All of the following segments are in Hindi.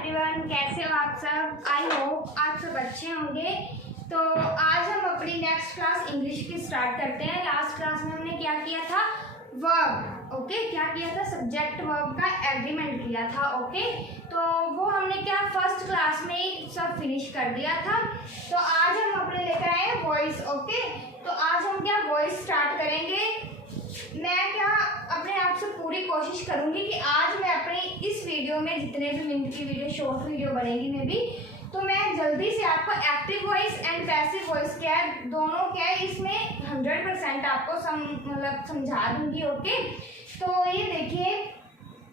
एवरीवन, कैसे हो आप सब। आई होप आप सब अच्छे होंगे। तो आज हम अपनी नेक्स्ट क्लास इंग्लिश की स्टार्ट करते हैं। लास्ट क्लास में हमने क्या किया था, वर्ब। ओके, क्या किया था, सब्जेक्ट वर्ब का एग्रीमेंट किया था। ओके, तो वो हमने क्या फर्स्ट क्लास में ही सब फिनिश कर दिया था। तो आज हम अपने लेकर आए वॉइस। ओके, तो आज हम क्या वॉइस स्टार्ट करेंगे। मैं क्या अपने आप से पूरी कोशिश करूंगी कि आज मैं अपने इस वीडियो में जितने भी मिनट की वीडियो, शॉर्ट वीडियो बनेगी में भी, तो मैं जल्दी से आपको active voice and passive voice क्या है, दोनों क्या है, इसमें 100% आपको मतलब समझा दूंगी। ओके, तो ये देखिए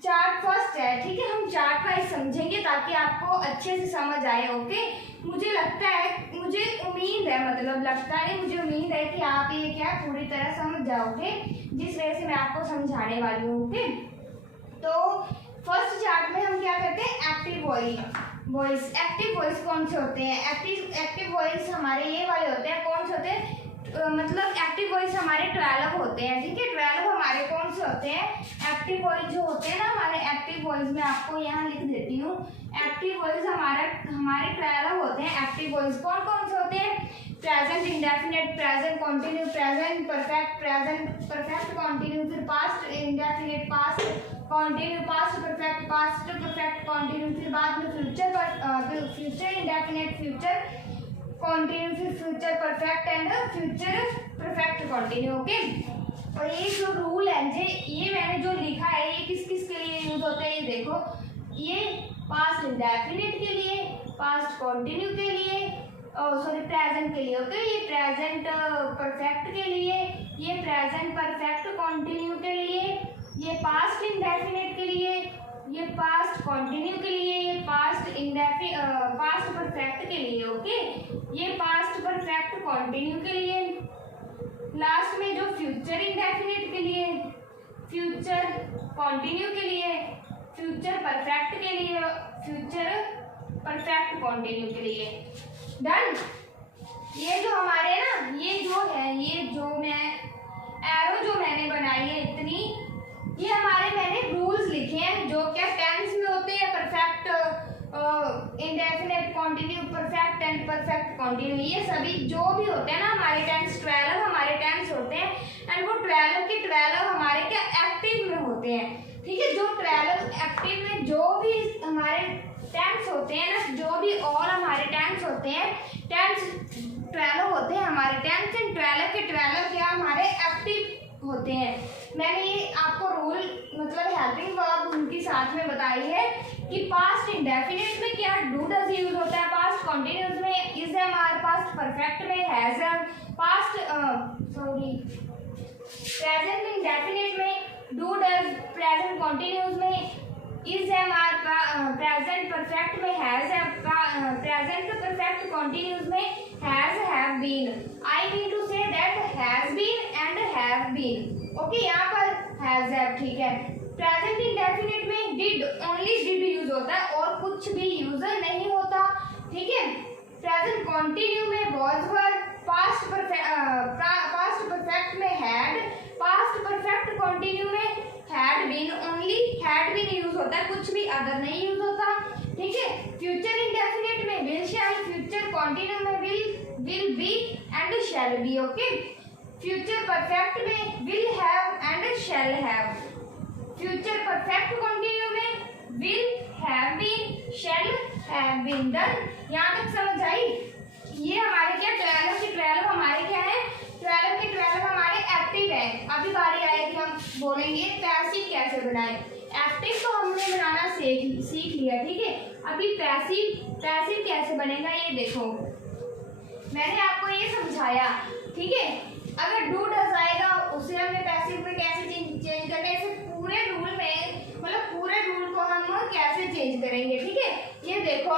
चार्ट फर्स्ट है, ठीक है। हम चार्ट वाइज समझेंगे ताकि आपको अच्छे से समझ आए। ओके, मुझे लगता है, मुझे उम्मीद है, मतलब लगता है, मुझे उम्मीद है कि आप ये क्या पूरी तरह समझ जाओगे जिस वजह से मैं आपको समझाने वाली हूँ। ओके, तो फर्स्ट चार्ट में हम क्या करते हैं, एक्टिव वॉइस। एक्टिव वॉइस कौन से होते हैं, एक्टिव वॉइस हमारे ये वाले होते हैं। कौन से होते हैं, मतलब एक्टिव वॉइस हमारे 12 होते हैं, ठीक है। 12 हमारे कौन से होते हैं, एक्टिव वॉइस जो होते हैं ना हमारे, एक्टिव वॉइस में आपको यहाँ लिख देती हूँ। एक्टिव वॉइस हमारे 12 होते हैं। एक्टिव वॉइस कौन कौन से होते हैं, present indefinite, present continue, present perfect, present perfect continue, फिर past indefinite, past continue, past perfect, past perfect continue, फिर बाद में फ्यूचर इंडेफिनिट, फ्यूचर कंटिन्यू, फिर future perfect and future perfect continue. Okay, और ये जो रूल है, ये मैंने जो लिखा है, ये किस किस के लिए यूज होता है, ये देखो, ये पास्ट इंडेफिनिट के लिए, पास्ट कंटिन्यू के लिए, सॉरी प्रेजेंट के लिए। ओके, ये प्रेजेंट परफेक्ट के लिए, ये प्रेजेंट परफेक्ट कंटिन्यू के लिए, ये पास्ट इंडेफिनिट के लिए, ये पास्ट कंटिन्यू के लिए, ये पास्ट परफेक्ट के लिए। ओके, ये पास्ट परफेक्ट कंटिन्यू के लिए, लास्ट में जो फ्यूचर इंडेफिनिट के लिए, फ्यूचर कंटिन्यू के लिए, फ्यूचर परफेक्ट के लिए, फ्यूचर परफेक्ट कंटिन्यू के लिए। डन। ये जो हमारे ना, ये जो है, ये जो मैं एरो जो मैंने बनाई है इतनी, ये हमारे मैंने रूल्स लिखे हैं जो क्या टेंस में होते हैं, perfect, indefinite, continue, perfect and perfect continue. ये सभी जो भी होते हैं ना हमारे टेंस, 12 हमारे टेंस होते हैं, एंड वो 12 के 12 हमारे क्या एक्टिव में होते हैं, ठीक है। जो 12 एक्टिव में जो भी हमारे टेंस होते हैं ना, जो भी और हमारे टेंस होते हैं, टेंस 12 होते हैं हमारे टेंस, एंड 12 के 12 क्या हमारे एक्टिव होते हैं। मैंने ये आपको रूल मतलब हेल्पिंग वर्ब उनकी साथ में बताई है कि पास्ट इंडेफिनिट में क्या डू डज यूज होता है, पास्ट कंटिन्यूअस में is am are, past perfect में has am, past present indefinite में डू डज, प्रेजेंट कंटिन्यूअस में is am are, present perfect में has am, present perfect continuous में has have been. I mean to say that has been and have been. Okay, यहाँ पर हैज हैव, ठीक है। प्रेजेंट इंडेफिनिट में डिड, ओनली डिड यूज होता है और कुछ भी यूज नहीं होता, ठीक है। प्रेजेंट कंटिन्यू में वाज वर, पास्ट परफेक्ट में हैड, पास्ट परफेक्ट कंटिन्यू में had been, only had been use होता है, कुछ भी अदर नहीं यूज होता, ठीक है। फ्यूचर इंडेफिनिट में विल शैल, फ्यूचर कंटिन्यू में will be and shall be. Okay, future perfect में will have and shall have, future perfect continue में will have been, shall have been. Done. यहाँ तक समझ आई। ये हमारे क्या 12 के 12 हमारे क्या है, 12 के 12 हमारे एक्टिव है। अभी बारी आएगी हम बोलेंगे पैसिव कैसे बनाए। एक्टिव तो हमने बनाना सीख लिया, ठीक है। अभी पैसिव कैसे बनेगा ये देखो, मैंने आपको ये समझाया, ठीक है। अगर डू डज आएगा उसे हमने पैसिव में कैसे चेंज करना है, इसे पूरे रूल में, मतलब पूरे रूल को हम कैसे चेंज करेंगे, ठीक है। ये देखो,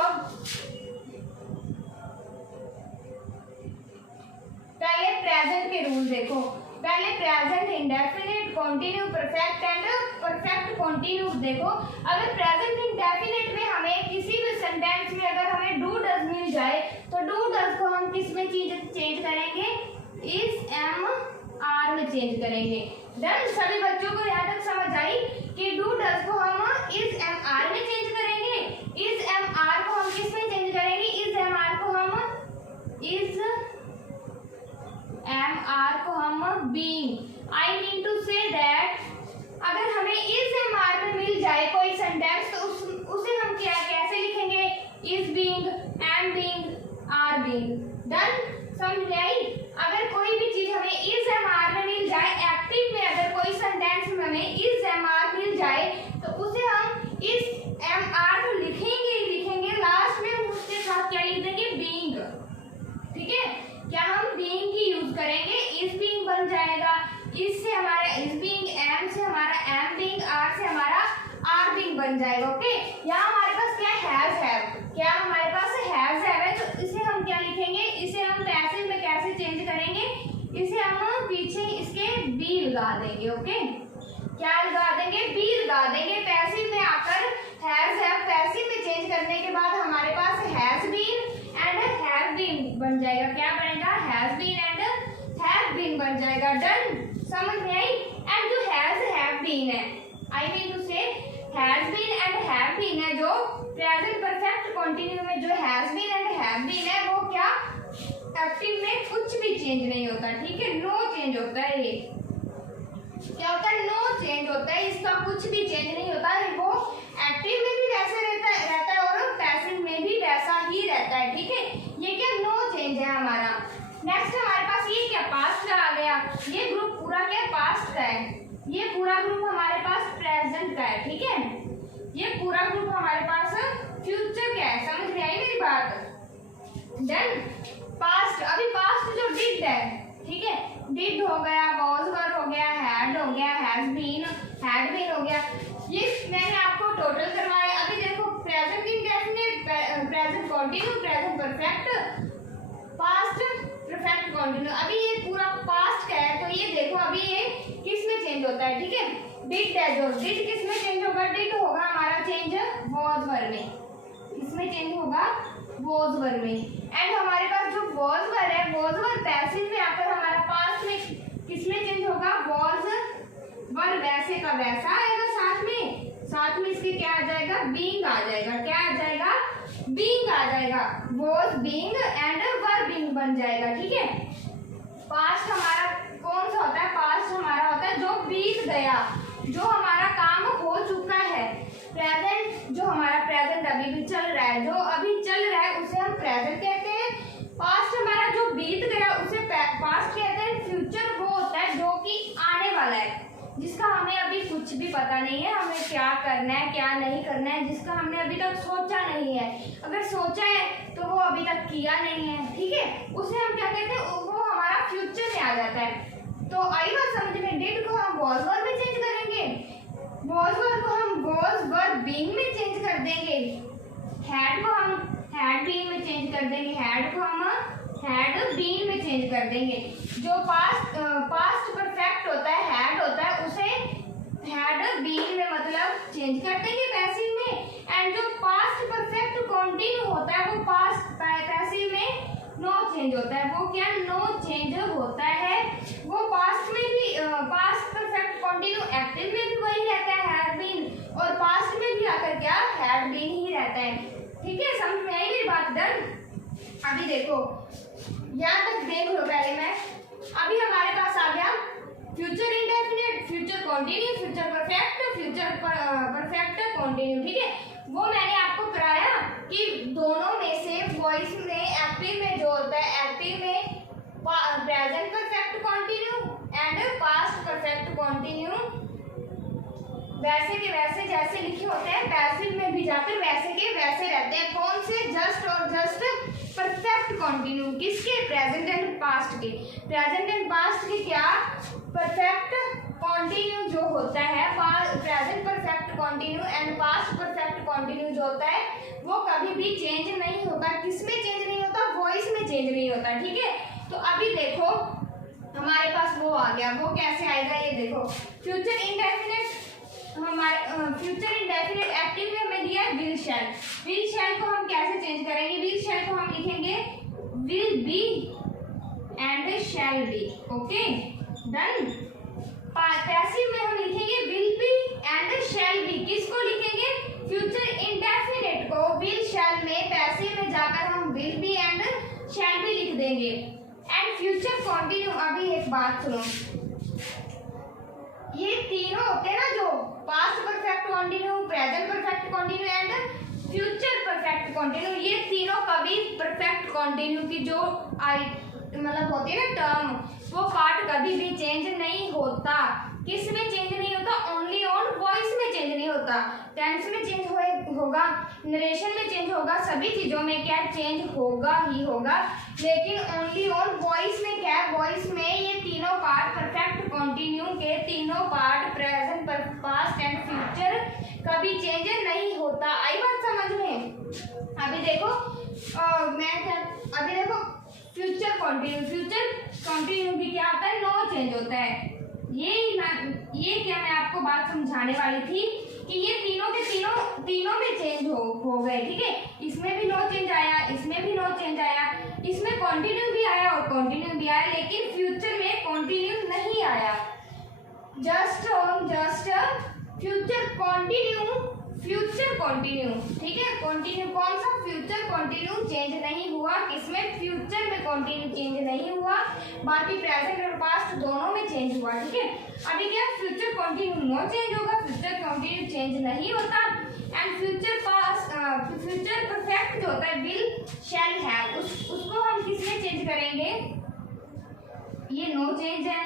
पहले प्रेजेंट के रूल देखो, पहले present indefinite, continue, perfect and perfect continue देखो। अगर प्रेजेंट इंडेफिनिट में हमें किसी भी सेंटेंस में अगर हमें डू डज मिल जाए तो डू डज को हम किस में चेंज करेंगे, इज एम आर में चेंज करेंगे। डन। सभी बच्चों को यहाँ तक समझ आई कि डू डज को हम इज एम आर में चेंज करेंगे, is am being. I mean to say that अगर हमें इज एम आर में मिल जाए कोई सेंटेंस तो उसे हम क्या कैसे लिखेंगे, is being, am being, are being. Done, समझ में आई। अगर कोई भी चीज हमें इज एम आर में मिल जाए, एक्टिव में अगर कोई सेंटेंस में हमें इज एम आर मिल जाए तो उसे हम इज एम आर तो लिखेंगे ही लिखेंगे, लास्ट में उसके साथ क्या लिख देंगे, बीइंग। ठीक है, क्या हम बीइंग की यूज करेंगे, इज बीइंग बन जाएगा, इज से हमारा इज बीइंग, एम से हमारा एम बीइंग, आर से हमारा आर बीइंग बन जाएगा। ओके, यहाँ हमारे पास क्या हैव, क्या हमारे पास हैव है तो इसे हम क्या लिखेंगे, इसे हम पैसिव में कैसे चेंज करेंगे, इसे हम पीछे इसके बी लगा देंगे। ओके, क्या लगा देंगे, बी लगा देंगे। पैसिव में आकर हैज है, पैसिव में चेंज करने के बाद हमारे पास has been and have been बन जाएगा। क्या बनेगा, has been and have been बन जाएगा। डन, समझ में आई। एंड जो हैव बीन है, I mean to say has been and have been है, जो प्रेजेंट परफेक्ट कंटिन्यू में जो has been and have been है वो क्या एक्टिव में कुछ भी चेंज नहीं होता। ठीक है, नो चेंज होता है। ये क्या होता है, नो चेंज होता है, इसका कुछ भी चेंज नहीं होता है। वो एक्टिव में भी वैसे रहता है और पैसिव में भी वैसा ही रहता है। ठीक है, ये क्या नो चेंज है हमारा। नेक्स्ट हमारे पास ये क्या पास्ट का आ गया। ये ग्रुप पूरा क्या पास्ट का है, ये पूरा ग्रुप हमारे पास प्रेजेंट का है। ठीक है, ये पूरा ग्रुप हमारे पास फ्यूचर का है। समझ में आई मेरी बात। डन, पास्ट, अभी पास्ट जो डिड है, ठीक है, डिड हो गया, वाज वर हो गया, हैड हो गया, हैज बीन, हैड बीन हो गया, ये मैंने आपको टोटल करवाया। अभी देखो present indefinite, present continue, present perfect, past perfect continue. अभी ये पूरा पास्ट का है तो ये देखो अभी ये किस में चेंज होता है। ठीक है, डिड है, जो डिड किस में चेंज होगा, डिड होगा हमारा चेंज वाज वर में, इसमें चेंज होगा वाज वर में। एंड हमारे पास जो वाज वर है, वाज वर पैसिव में आकर हमारा पास्ट में किस में चेंज होगा, वाज वर वैसे का वैसा आएगा, साथ में इसके क्या आ जाएगा, बीइंग आ जाएगा। क्या आ जाएगा, बीइंग आ जाएगा, was being and were being बन जाएगा। ठीक है, पास्ट हमारा कौन सा होता है, पास्ट हमारा होता है जो बीत गया, जो हमारा काम हो चुका है। प्रेजेंट, जो हमारा प्रेजेंट अभी भी चल रहा है, जो अभी चल रहा है उसे हम प्रेजेंट कहते हैं। पास्ट हमारा जो बीत गया उसे पास्ट कहते हैं। फ्यूचर वो होता है जो कि आने वाला है, जिसका हमें अभी कुछ भी पता नहीं है, हमें क्या करना है क्या नहीं करना है, जिसका हमने अभी तक सोचा नहीं है। अगर सोचा है तो वो अभी तक किया नहीं है। ठीक है, उसे हम क्या कहते हैं, वो हमारा फ्यूचर में आ जाता है। तो आई बात समझ में। डिड को हम वाज वर में चेंज करेंगे, वाज वर को हम वाज वर बीइंग में चेंज कर देंगे, हैड को हम हैड बीइंग में चेंज कर देंगे, हैड को हम हैड बीन में चेंज कर देंगे। जो पास्ट परफेक्ट होता है, हैड होता है, उसे हैड बीन में मतलब चेंज कर देंगे पैसिव में। एंड जो पास्ट परफेक्ट कंटिन्यू होता है वो पास्ट पैसिव में नो चेंज होता है। वो क्या नो चेंज होता है, वो पास्ट में भी पास्ट परफेक्ट कंटिन्यू एक्टिव में भी वही रहता है, हैड बीन, और पास्ट में भी आकर क्या हैड बीन ही रहता है। ठीक है, समझ में आई मेरी बात। डन, अभी देखो यहाँ तक देख लो पहले मैं। अभी हमारे पास आ गया future indefinite, future continue, future perfect, future perfect continue. ठीक है, वो मैंने आपको कराया कि दोनों में से वॉइस में एक्टिव में जो होता है, एक्टिव में present perfect continue and past perfect continue वैसे के वैसे जैसे लिखे होते हैं, पैसिव में भी जाकर वैसे के वैसे रहते हैं। कौन से, जस्ट और जस्ट परफेक्ट कंटिन्यू, किसके, प्रेजेंट एंड पास्ट के। प्रेजेंट एंड पास्ट के क्या परफेक्ट कंटिन्यू जो होता है, present perfect continue and past perfect continue जो होता है वो कभी भी चेंज नहीं होता। किसमें चेंज नहीं होता, वॉइस में चेंज नहीं होता। ठीक है, तो अभी देखो हमारे पास वो आ गया, वो कैसे आएगा ये देखो। फ्यूचर इंडेफिनिट, हमारे फ्यूचर इंडेफिनिट एक्टिव में हमें दिया विल शैल। विल शैल को हम कैसे चेंज करेंगे, विल शैल को हम लिखेंगे will be and shall be. Okay, done. Passive में हम लिखेंगे will be and shall B. किसको लिखेंगे, फ्यूचर इंडेफिनिट को विल शैल में पैसिव में जाकर हम will be and shall B लिख देंगे। एंड फ्यूचर कंटिन्यू, अभी एक बात सुनो, ये तीनों होते हैं ना जो past perfect continue, present perfect continue and future perfect continue, ये तीनों कभी परफेक्ट कंटिन्यू की जो मतलब होती है ना टर्म, वो पार्ट कभी भी चेंज नहीं होता। किस में चेंज नहीं होता? ओनली ऑन वॉइस में चेंज नहीं होता, टेंस में चेंज होगा, नरेशन में चेंज होगा, सभी चीजों में क्या चेंज होगा ही होगा, लेकिन ओनली ऑन वॉइस में क्या है, वॉइस में ये तीनों पार्ट परफेक्ट कंटिन्यू के तीनों part present, past and future कभी चेंज नहीं होता। आई बात समझ में? अभी देखो अभी देखो फ्यूचर कंटिन्यू भी क्या होता है? नो चेंज होता है। ये क्या मैं आपको बात समझाने वाली थी कि ये तीनों के तीनों में चेंज हो गए, ठीक है। इसमें भी नो चेंज आया, इसमें भी नो चेंज आया, इसमें कंटिन्यू भी आया और कंटिन्यू भी आया, लेकिन फ्यूचर में कंटिन्यू नहीं आया। जस्ट फ्यूचर कंटिन्यू, ठीक है। कंटिन्यू कौन सा? फ्यूचर कंटिन्यू चेंज नहीं हुआ, किसमें? फ्यूचर में कंटिन्यू चेंज नहीं हुआ, बाकी प्रेजेंट और पास्ट दोनों में चेंज हुआ, ठीक है। अभी क्या? फ्यूचर कंटिन्यू नो चेंज होगा, फ्यूचर कंटिन्यू चेंज नहीं होता, एंड फ्यूचर परफेक्ट जो होता है विल शैल हैव, उसको हम किसमें चेंज करेंगे? ये नो चेंज है,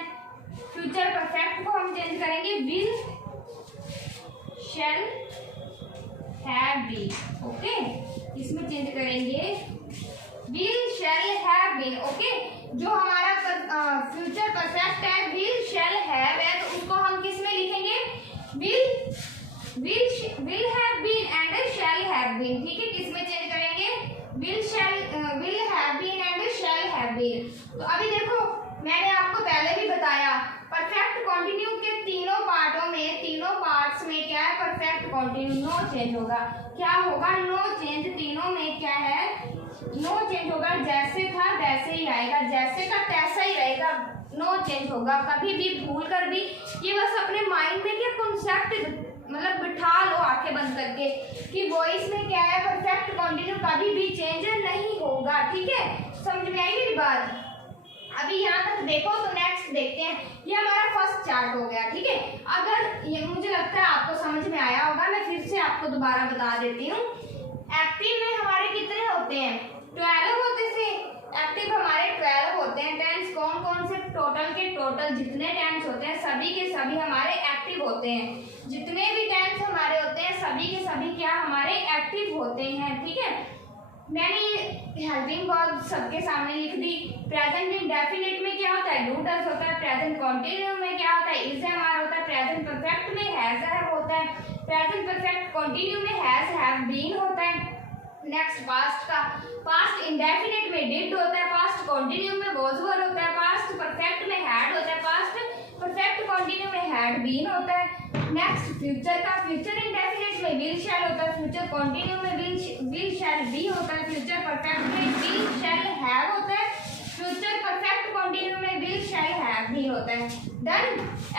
फ्यूचर परफेक्ट को हम चेंज करेंगे will shall have been, okay. इसमें चेंज करेंगे will shall have been, okay. जो हमारा फ्यूचर परफेक्ट है विल शैल हैव है, तो उसको हम किस में लिखेंगे? Will have been and shall have been, ठीक है। किसमें चेंज करेंगे? Will have been and shall have been. तो अभी देखो मैंने आपको पहले भी बताया परफेक्ट कंटिन्यू के तीनों पार्टों में, तीनों पार्ट्स में क्या है? परफेक्ट कंटिन्यू नो चेंज होगा। क्या होगा? No change. तीनों में क्या है? नो चेंज होगा, जैसे था वैसे ही आएगा, जैसे का तैसा ही रहेगा, नो चेंज होगा। कभी भी भूल कर भी ये बस अपने माइंड में क्या कॉन्सेप्ट मतलब बिठा लो आंखें बंद करके कि वॉइस में क्या है? परफेक्ट कंटिन्यू कभी भी चेंज नहीं होगा, ठीक है। समझ में आई मेरी बात? अभी यहाँ तक देखो, तो नेक्स्ट देखते हैं। ये हमारा फर्स्ट चार्ट हो गया, ठीक है। अगर ये मुझे लगता है आपको समझ में आया होगा, मैं फिर से आपको दोबारा बता देती हूँ। एक्टिव में हमारे कितने होते हैं? 12 होते थे। एक्टिव हमारे 12 होते हैं। टेंस कौन कौन से? टोटल के टोटल जितने टेंस होते हैं सभी के सभी हमारे एक्टिव होते हैं। जितने भी टेंस हमारे होते हैं सभी के सभी क्या हमारे एक्टिव होते हैं, ठीक है। मैंने हेल्पिंग वर्ब सबके सामने लिख दी। प्रेजेंट इंडेफिनिट में क्या होता है? डू डज होता है। प्रेजेंट कंटिन्यू में क्या होता है? इज एम आर होता है। प्रेजेंट परफेक्ट में हैज हैव होता है। प्रेजेंट परफेक्ट कंटिन्यू में हैज हैव बीन होता है। नेक्स्ट पास्ट का, पास्ट इंडेफिनिट में डिड होता है। पास्ट कंटिन्यू में वाज वर होता है। पास्ट परफेक्ट में हैड होता है। पास्ट परफेक्ट कंटिन्यू में हैड बीन होता है। नेक्स्ट फ्यूचर का, फ्यूचर इंडेफिनिट में विल शैल होता है। फ्यूचर कंटिन्यू में विल शैल बी होता है। फ्यूचर परफेक्ट में विल शैल हैव होता है। फ्यूचर परफेक्ट कंटिन्यू में विल शैल हैव भी होता है। डन।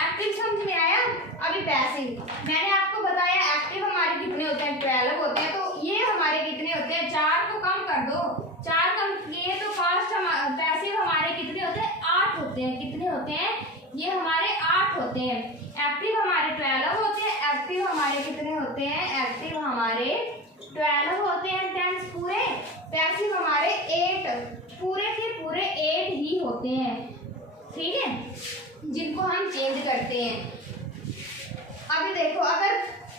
एक्टिव समझ में आया? अभी पैसिव मैंने आपको बताया एक्टिव हमारे कितने होते हैं? 12 होते हैं। तो ये हमारे कितने होते हैं? 4 को कम कर दो, 4 कम किए तो पैसिव हमारे कितने होते हैं? 8 होते हैं। कितने होते हैं? ये हमारे 8 होते हैं। एक्टिव हमारे 12 होते हैं। एक्टिव हमारे कितने होते हैं? एक्टिव हमारे 12 होते हैं टेंस पूरे। पैसिव हमारे 8 पूरे के पूरे 8 ही होते हैं, ठीक है, जिनको हम चेंज करते हैं। अभी देखो अगर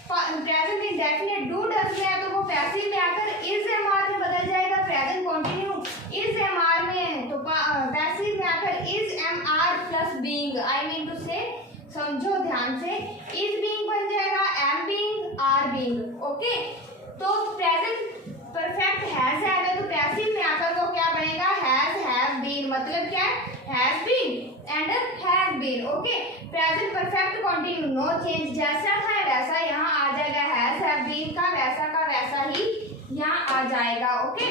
प्रेजेंट इंडेफिनिट डू डज में है तो वो पैसिव में आकर इज एम आर में बदल जाएगा। Present continue is am are में तो पैसिव में आकर is am are plus being, I mean to say, समझो ध्यान से, इज बीइंग बन जाएगा am being are being, okay. तो प्रेजेंट परफेक्ट हैज हैव है तो पैसिव में आकर वो क्या बनेगा? हैज हैव बीन, मतलब क्या? Has been and have been, okay. Present perfect continue no change, जैसा है वैसा यहाँ आ जाएगा। हैज हैव बीन का वैसा ही यहाँ आ जाएगा, ओके।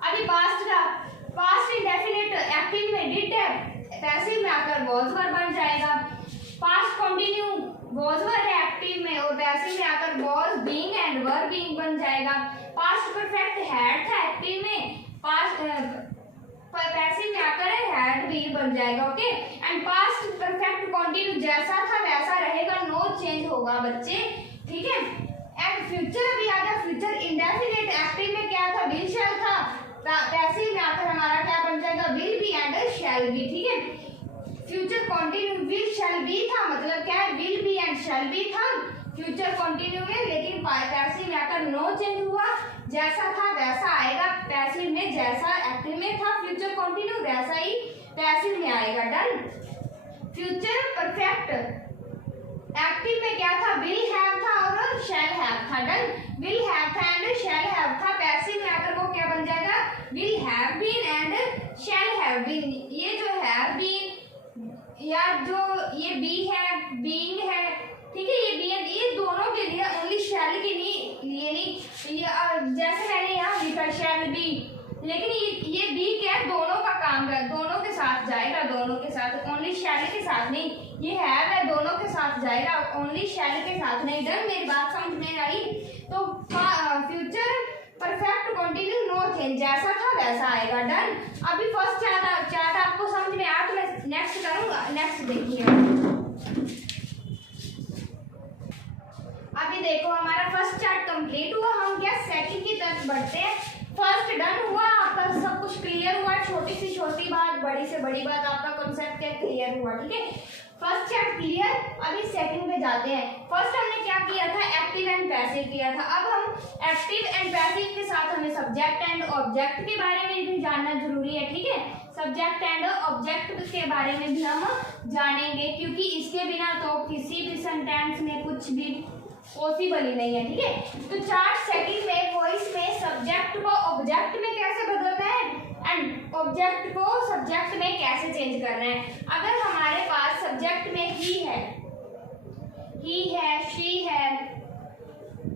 अभी पास्ट का, पास्ट इंडेफिनिट एक्टिव में डिड है, पैसिव में आकर वाज वर बन जाएगा। पास्ट कंटिन्यू वाज वर है एक्टिव में और पैसिव में आकर was being and were being बन जाएगा। पास्ट परफेक्ट हैड था एक्टिव में, पास्ट पैसिव में आकर हैड बीन बन जाएगा। Okay, and past perfect continue जैसा था वैसा रहेगा, नो चेंज होगा बच्चे, ठीक है। एंड फ्यूचर अभी आ गया, फ्यूचर इंडेफिनिट एक्टिव में क्या था, विल शैल था, पैसिव में आकर हमारा क्या बन जाएगा, will be and shall B, ठीक है। Future continue will shall be था, मतलब क्या है, will be and shall B था फ्यूचर कंटिन्यू में, लेकिन पैसिव में आकर नो चेंज हुआ, जैसा था वैसा आएगा। पैसिव में जैसा एक्टिव में था फ्यूचर कंटिन्यू वैसा ही पैसिव में आएगा। डन। फ्यूचर परफेक्ट एक्टिव में क्या था, विल हैव था और शैल हैव था। डन। विल हैव था एंड शैल हैव था, पैसिव में आकर वो क्या बन जाएगा, will have been and shall have been. ये जो हैव बीन या जो ये बी है, बीइंग है, ठीक है, ये बी एंड ये दोनों के लिए ओनली शैल के लिए नहीं, जैसे मैंने यहाँ लिखा शैल बी, लेकिन ये बी क्या है, दोनों का काम है, दोनों के साथ जाएगा, दोनों के साथ, ओनली शैल के साथ नहीं। ये है दोनों के साथ जाएगा, ओनली शैल के साथ नहीं। डन। मेरी बात समझ में आई? तो future perfect continue no change, जैसा था वैसा आएगा। डन। अभी फर्स्ट चार्ट आपको समझ में आया तो मैं नेक्स्ट करूंगा। नेक्स्ट देखिए, अभी देखो हमारा फर्स्ट चार्ट कंप्लीट हुआ, हम क्या सेकंड की तरफ बढ़ते हैं। फर्स्ट डन हुआ, आपका सब कुछ क्लियर हुआ, छोटी से छोटी बात, बड़ी से बड़ी बात, आपका कॉन्सेप्ट क्या क्लियर हुआ, ठीक है। First chart clear. अभी सेकंड पे जाते हैं। फर्स्ट हमने क्या किया था, एक्टिव एंड पैसिव किया था। अब हम एक्टिव एंड पैसिव के साथ हमें सब्जेक्ट एंड ऑब्जेक्ट के बारे में भी जानना जरूरी है, ठीक है। सब्जेक्ट एंड ऑब्जेक्ट के बारे में भी हम जानेंगे, क्योंकि इसके बिना तो किसी भी सेंटेंस में कुछ भी पॉसिबल ही नहीं है, ठीक है। तो चार्ट सेकंड में वॉइस में सब्जेक्ट को ऑब्जेक्ट में कैसे बदलना है एंड ऑब्जेक्ट को सब्जेक्ट में कैसे चेंज करना है। अगर हमारे पास सब्जेक्ट में ही है, शी है,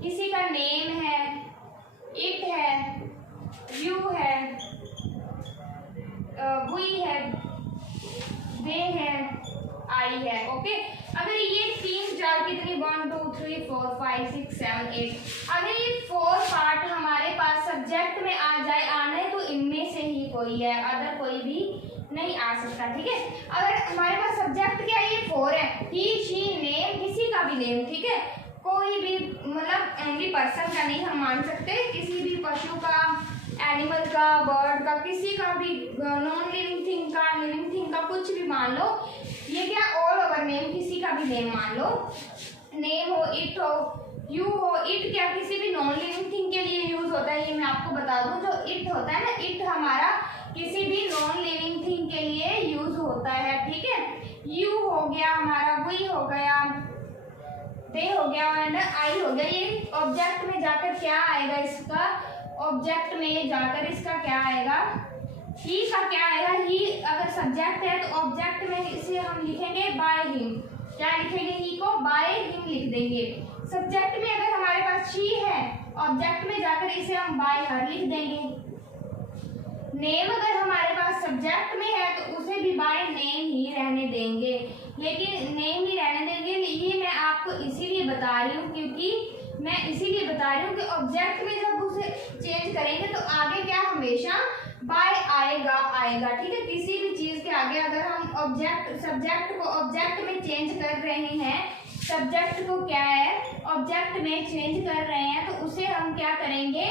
किसी का नेम है, इट है, यू है, वी है, दे है, आई है। ओके, अगर ये 3 4 कितनी 1 2 3 4 5 6 7 8, अगर ये 4 पार्ट हमारे पास सब्जेक्ट में आ जाए, आने तो इनमें से ही कोई है, अदर कोई भी नहीं आ सकता, ठीक है। अगर हमारे पास सब्जेक्ट क्या है, ये 4 है, ही, शी, नेम, किसी का भी नेम, ठीक है, कोई भी, मतलब ओनली पर्सन का नहीं हम मान सकते, किसी भी पशु का, एनिमल का, बर्ड का, किसी का भी, नॉन लिविंग थिंग का, लिविंग थिंग का, कुछ भी मान लो। ये क्या, ऑल ओवर नेम, किसी का भी नेम मान लो, नेम हो, इट हो, यू हो। इट क्या किसी भी नॉन लिविंग थिंग के लिए यूज होता है, ये मैं आपको बता दूं। जो इट होता है ना, इट हमारा किसी भी नॉन लिविंग थिंग के लिए यूज होता है, ठीक है। यू हो गया हमारा, वी हो गया, दे हो गया एंड आई हो गया। ये ऑब्जेक्ट में जाकर क्या आएगा, इसका ऑब्जेक्ट में जाकर इसका क्या आएगा, ही का क्या आएगा। ही अगर सब्जेक्ट है तो ऑब्जेक्ट में इसे हम लिखेंगे बाय हिम, क्या लिखेंगे, ही को बाय हिम लिख देंगे। सब्जेक्ट में अगर हमारे पास शी है, ऑब्जेक्ट में जाकर इसे हम बाय हर लिख देंगे। नेम अगर हमारे पास सब्जेक्ट में है तो उसे भी बाय नेम ही रहने देंगे, लेकिन नेम ही रहने देंगे। ये मैं आपको इसीलिए बता रही हूँ, कि ऑब्जेक्ट में जब उसे चेंज करेंगे तो आगे क्या हमेशा बाय आएगा, ठीक है। किसी भी चीज के आगे अगर हम सब्जेक्ट को ऑब्जेक्ट में चेंज कर रहे हैं, सब्जेक्ट को क्या है ऑब्जेक्ट में चेंज कर रहे हैं, तो उसे हम क्या करेंगे,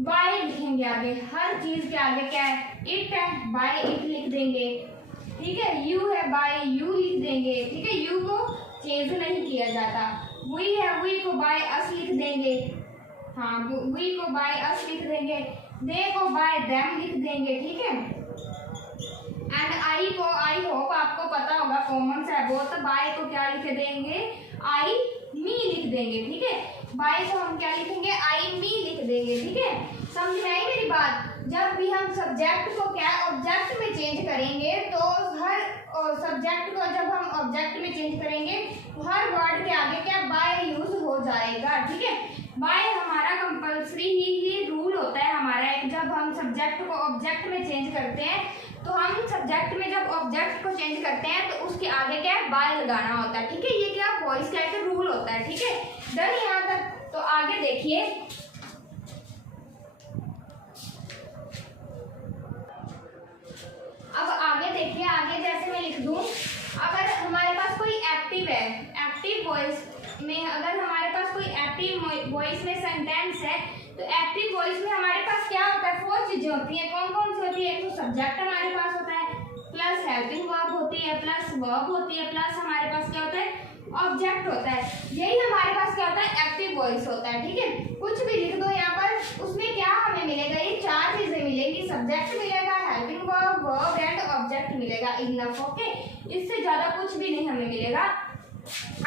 बाय लिखेंगे आगे। हर चीज के आगे क्या है, इट है, बाय इट लिख देंगे, ठीक है। यू है, बाय यू लिख देंगे, ठीक है। यू को चेंज नहीं किया जाता। वी है, वी को बाय अस लिख देंगे, हाँ, वी को बाय अस लिख देंगे। दे को बाय देम लिख देंगे, ठीक है। एंड आई को, आई होप आपको पता होगा, कॉमन सा है बहुत, बाय को क्या लिख देंगे, आई मी लिख देंगे, ठीक है। बाय को हम क्या लिखेंगे, आई मी लिख देंगे, ठीक है। समझ में आई मेरी बात? जब भी हम सब्जेक्ट को क्या ऑब्जेक्ट में चेंज करेंगे, तो हर सब्जेक्ट को जब हम ऑब्जेक्ट में चेंज करेंगे तो हर वर्ड के आगे क्या बाय यूज हो जाएगा, ठीक है। बाय हमारा कंपल्सरी ही रूल होता है हमारा एक, जब हम सब्जेक्ट को ऑब्जेक्ट में चेंज करते हैं, तो हम सब्जेक्ट में जब ऑब्जेक्ट को चेंज करते हैं तो उसके आगे क्या है, बाय लगाना होता है, ठीक है। ये क्या वॉइस का एक रूल होता है, ठीक है। डन यहाँ तक। तो आगे देखिए, लिख दूं, अगर हमारे पास कोई एक्टिव है, एक्टिव वॉइस में अगर हमारे पास कोई एक्टिव वॉइस में सेंटेंस है, तो एक्टिव वॉइस में हमारे पास क्या होता है, 4 चीजें होती हैं। कौन कौन सी होती है? एक तो सब्जेक्ट हमारे पास होता है, प्लस हेल्पिंग वर्ब होती है, प्लस वर्ब होती है, प्लस हमारे पास क्या होता है, ऑब्जेक्ट होता है। यही हमारे पास क्या होता है, एक्टिव वॉइस होता है। ठीक है, कुछ भी लिख दो यहाँ पर, उसमें क्या हमें मिलेगा, ये 4 चीजें मिलेगी, सब्जेक्ट मिलेगा, helping verb, verb and object मिलेगा, इनफ। ओके, इससे ज्यादा कुछ भी नहीं हमें मिलेगा।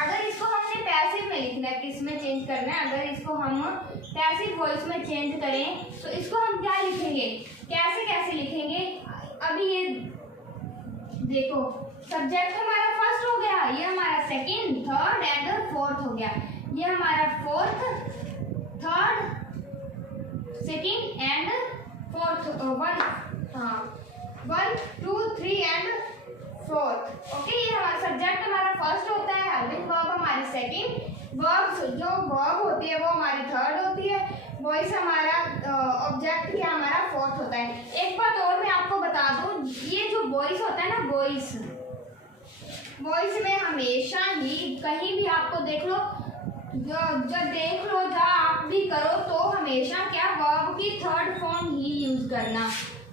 अगर इसको हमने पैसिव में लिखना है, किस में चेंज करना है, अगर इसको हम पैसिव वॉइस में चेंज करें तो इसको हम क्या लिखेंगे, कैसे कैसे लिखेंगे। अभी ये देखो, सब्जेक्ट हमारा फर्स्ट हो गया, ये हमारा सेकंड, थर्ड एंड फोर्थ हो गया, ये हमारा fourth, third, second and fourth, 1 2 3 and fourth. Okay, ये हमारा सब्जेक्ट हमारा फर्स्ट होता है, हेल्पिंग वर्ब हमारी सेकंड, वर्ब जो वर्ब होती है वो हमारी थर्ड होती है, वॉइस हमारा ऑब्जेक्ट क्या हमारा फोर्थ होता है। एक बात और मैं आपको बता दूं, ये जो वॉइस होता है ना, वॉइस में हमेशा ही कहीं भी आपको देख लो, जब देख लो, जब आप भी करो तो हमेशा क्या वर्ब की थर्ड फॉर्म ही यूज करना।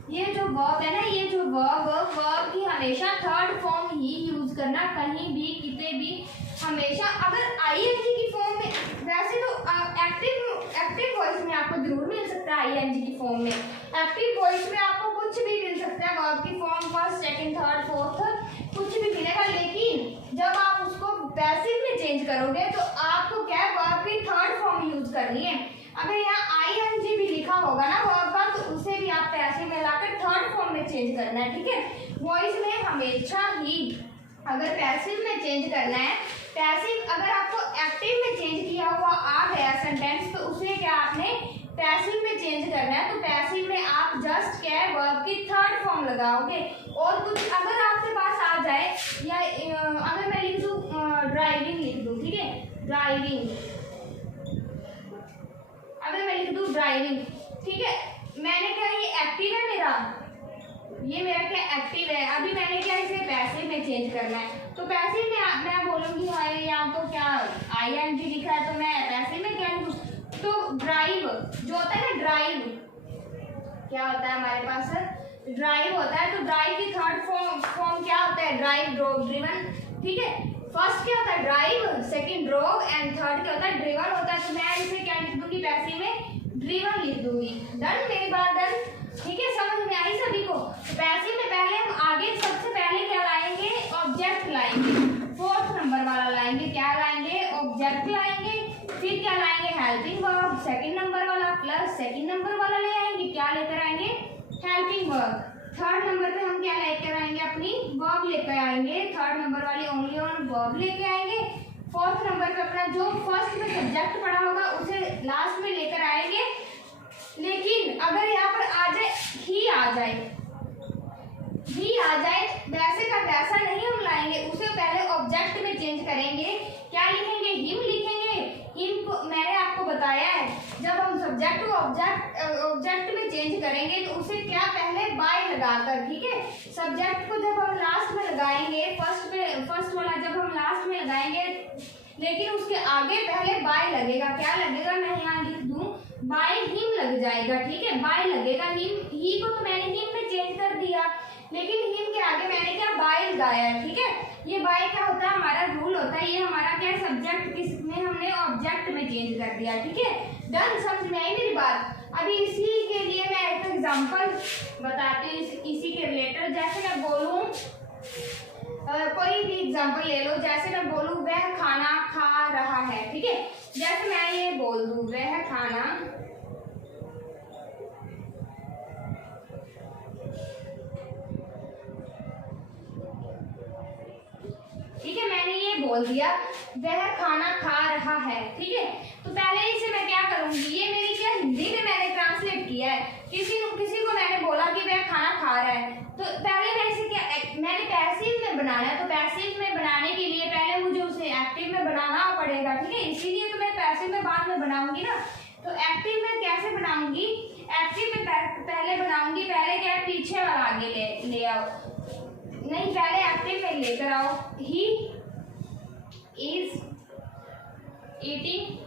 ये जो वर्ब है ना, ये जो वर्ब की हमेशा थर्ड फॉर्म ही यूज करना, कहीं भी किते भी हमेशा। अगर आईएनजी की फॉर्म में, वैसे तो एक्टिव वॉइस में आपको जरूर मिल सकता है, आईएनजी की फॉर्म में, एक्टिव वॉइस में आपको कुछ भी मिल सकता है, वर्ब की form first, second, third, fourth कुछ भी मिलेगा। लेकिन जब आप उसको पैसिव में चेंज करोगे तो आपको क्या है, वर्ब की थर्ड फॉर्म यूज करनी है। अगर यहाँ आईएनजी भी लिखा होगा ना वर्ब का, तो उसे भी आप पैसिव में लाकर थर्ड फॉर्म में चेंज करना है। ठीक है, वॉइस में हमेशा ही अगर पैसिव में चेंज करना है, पैसिव अगर आपको एक्टिव में चेंज किया हुआ आ गया सेंटेंस, तो उसे क्या आपने पैसिव में चेंज करना है। तो पैसिव में आप जस्ट क्या है, वर्ब की थर्ड फॉर्म लगाओगे। और कुछ अगर आपके पास आ जाए, या अगर मैं लिख दूं ड्राइविंग लिख दूं, ठीक है, ड्राइविंग, अगर मैं लिख दूं ड्राइविंग, ठीक है, मैंने क्या, ये एक्टिव है मेरा, ये मेरा क्या एक्टिव है। अभी मैंने क्या इसे पैसिव में चेंज करना है, तो पैसिव में मैं बोलूंगी भाई यहाँ तो क्या आईएनजी लिखा है, तो मैं पैसिव में क्या लिखूं, तो ड्राइव जो होता है ना, ड्राइव क्या होता है हमारे पास, ड्राइव होता है। तो ड्राइव की थर्ड फॉर्म क्या होता है, ड्राइव, ड्रोव, ड्रिवन। ठीक है, फर्स्ट क्या होता है, drive, second drove and third क्या होता है, ड्रिवन होता है। तो मैं इसे क्या लिख दूंगी, पैसिव में ड्रिवन लिख दूंगी। डन, मेरी बात डन। ठीक है, समझ में आई सभी को। तो पैसिव में पहले हम आगे सबसे पहले क्या लाएंगे, ऑब्जेक्ट लाएंगे, 4th नंबर वाला लाएंगे, क्या लाएंगे, ऑब्जेक्ट लाएंगे। फिर क्या लाएंगे, हेल्पिंग वर्ब, 2nd नंबर वाला, प्लस 2nd नंबर वाला ले आएंगे, क्या लेकर आएंगे, हेल्पिंग वर्ब। 3rd नंबर पे हम क्या लेकर आएंगे, अपनी वर्ब लेकर आएंगे, 3rd नंबर वाली ओनली ऑन वर्ब लेके आएंगे। 4th नंबर पे अपना जो फर्स्ट में सब्जेक्ट पड़ा होगा उसे लास्ट में लेकर आएंगे। लेकिन अगर यहाँ पर आ जाए, ही आ जाए, वैसे का वैसा नहीं हम लाएंगे, उसे पहले ऑब्जेक्ट में चेंज करेंगे। क्या लिखेंगे, हिम लिखेंगे। हिम को मैंने आपको बताया है, जब हम सब्जेक्ट को ऑब्जेक्ट में चेंज करेंगे तो उसे क्या, पहले बाय लगाकर, ठीक है, सब्जेक्ट को जब हम लास्ट में लगाएंगे, फर्स्ट वाला जब हम लास्ट में लगाएंगे, लेकिन उसके आगे पहले बाय लगेगा। क्या लगेगा, मैं यहाँ लिख दूं, बाय हिम लग जाएगा। ठीक है, बाय लगेगा, हिम, ही को तो मैंने हिम में चेंज कर दिया, लेकिन हिम के आगे मैंने क्या, बाय लगाया है। ठीक है, ये बाय क्या होता है, हमारा रूल होता है, ये हमारा क्या, सब्जेक्ट किसमें हमने ऑब्जेक्ट में चेंज कर दिया। ठीक है, डन, समझ में आई मेरी बात। अभी इसी के लिए मैं एक एग्जांपल बताती हूँ, इसी के रिलेटेड। जैसे मैं बोलूँ, कोई भी एग्जांपल ले लो, जैसे मैं बोलूँ वह खाना खा रहा है। ठीक है, जैसे मैं ये बोल दूँ, वह खाना, ठीक है, मैंने ये बोल दिया वह खाना खा रहा है। ठीक है, तो पहले इसे मैं क्या करूंगी, ये मेरी क्या, हिंदी में मैंने ट्रांसलेट किया है, किसी को मैंने बोला कि वह खाना खा रहा है, तो पहले मैं इसे क्या, मैंने पैसिव में बनाना है। तो पैसिव में बनाने के लिए पहले मुझे उसे एक्टिव में बनाना पड़ेगा। ठीक है, इसीलिए तो मैं पैसिव में बाद में बनाऊंगी ना। तो एक्टिव में कैसे बनाऊंगी, एक्टिव में पहले बनाऊंगी, पहले क्या, पीछे वाला आगे ले आओ, नहीं, पहले एक्टिव में लेकर आओ। ही इज ईटिंग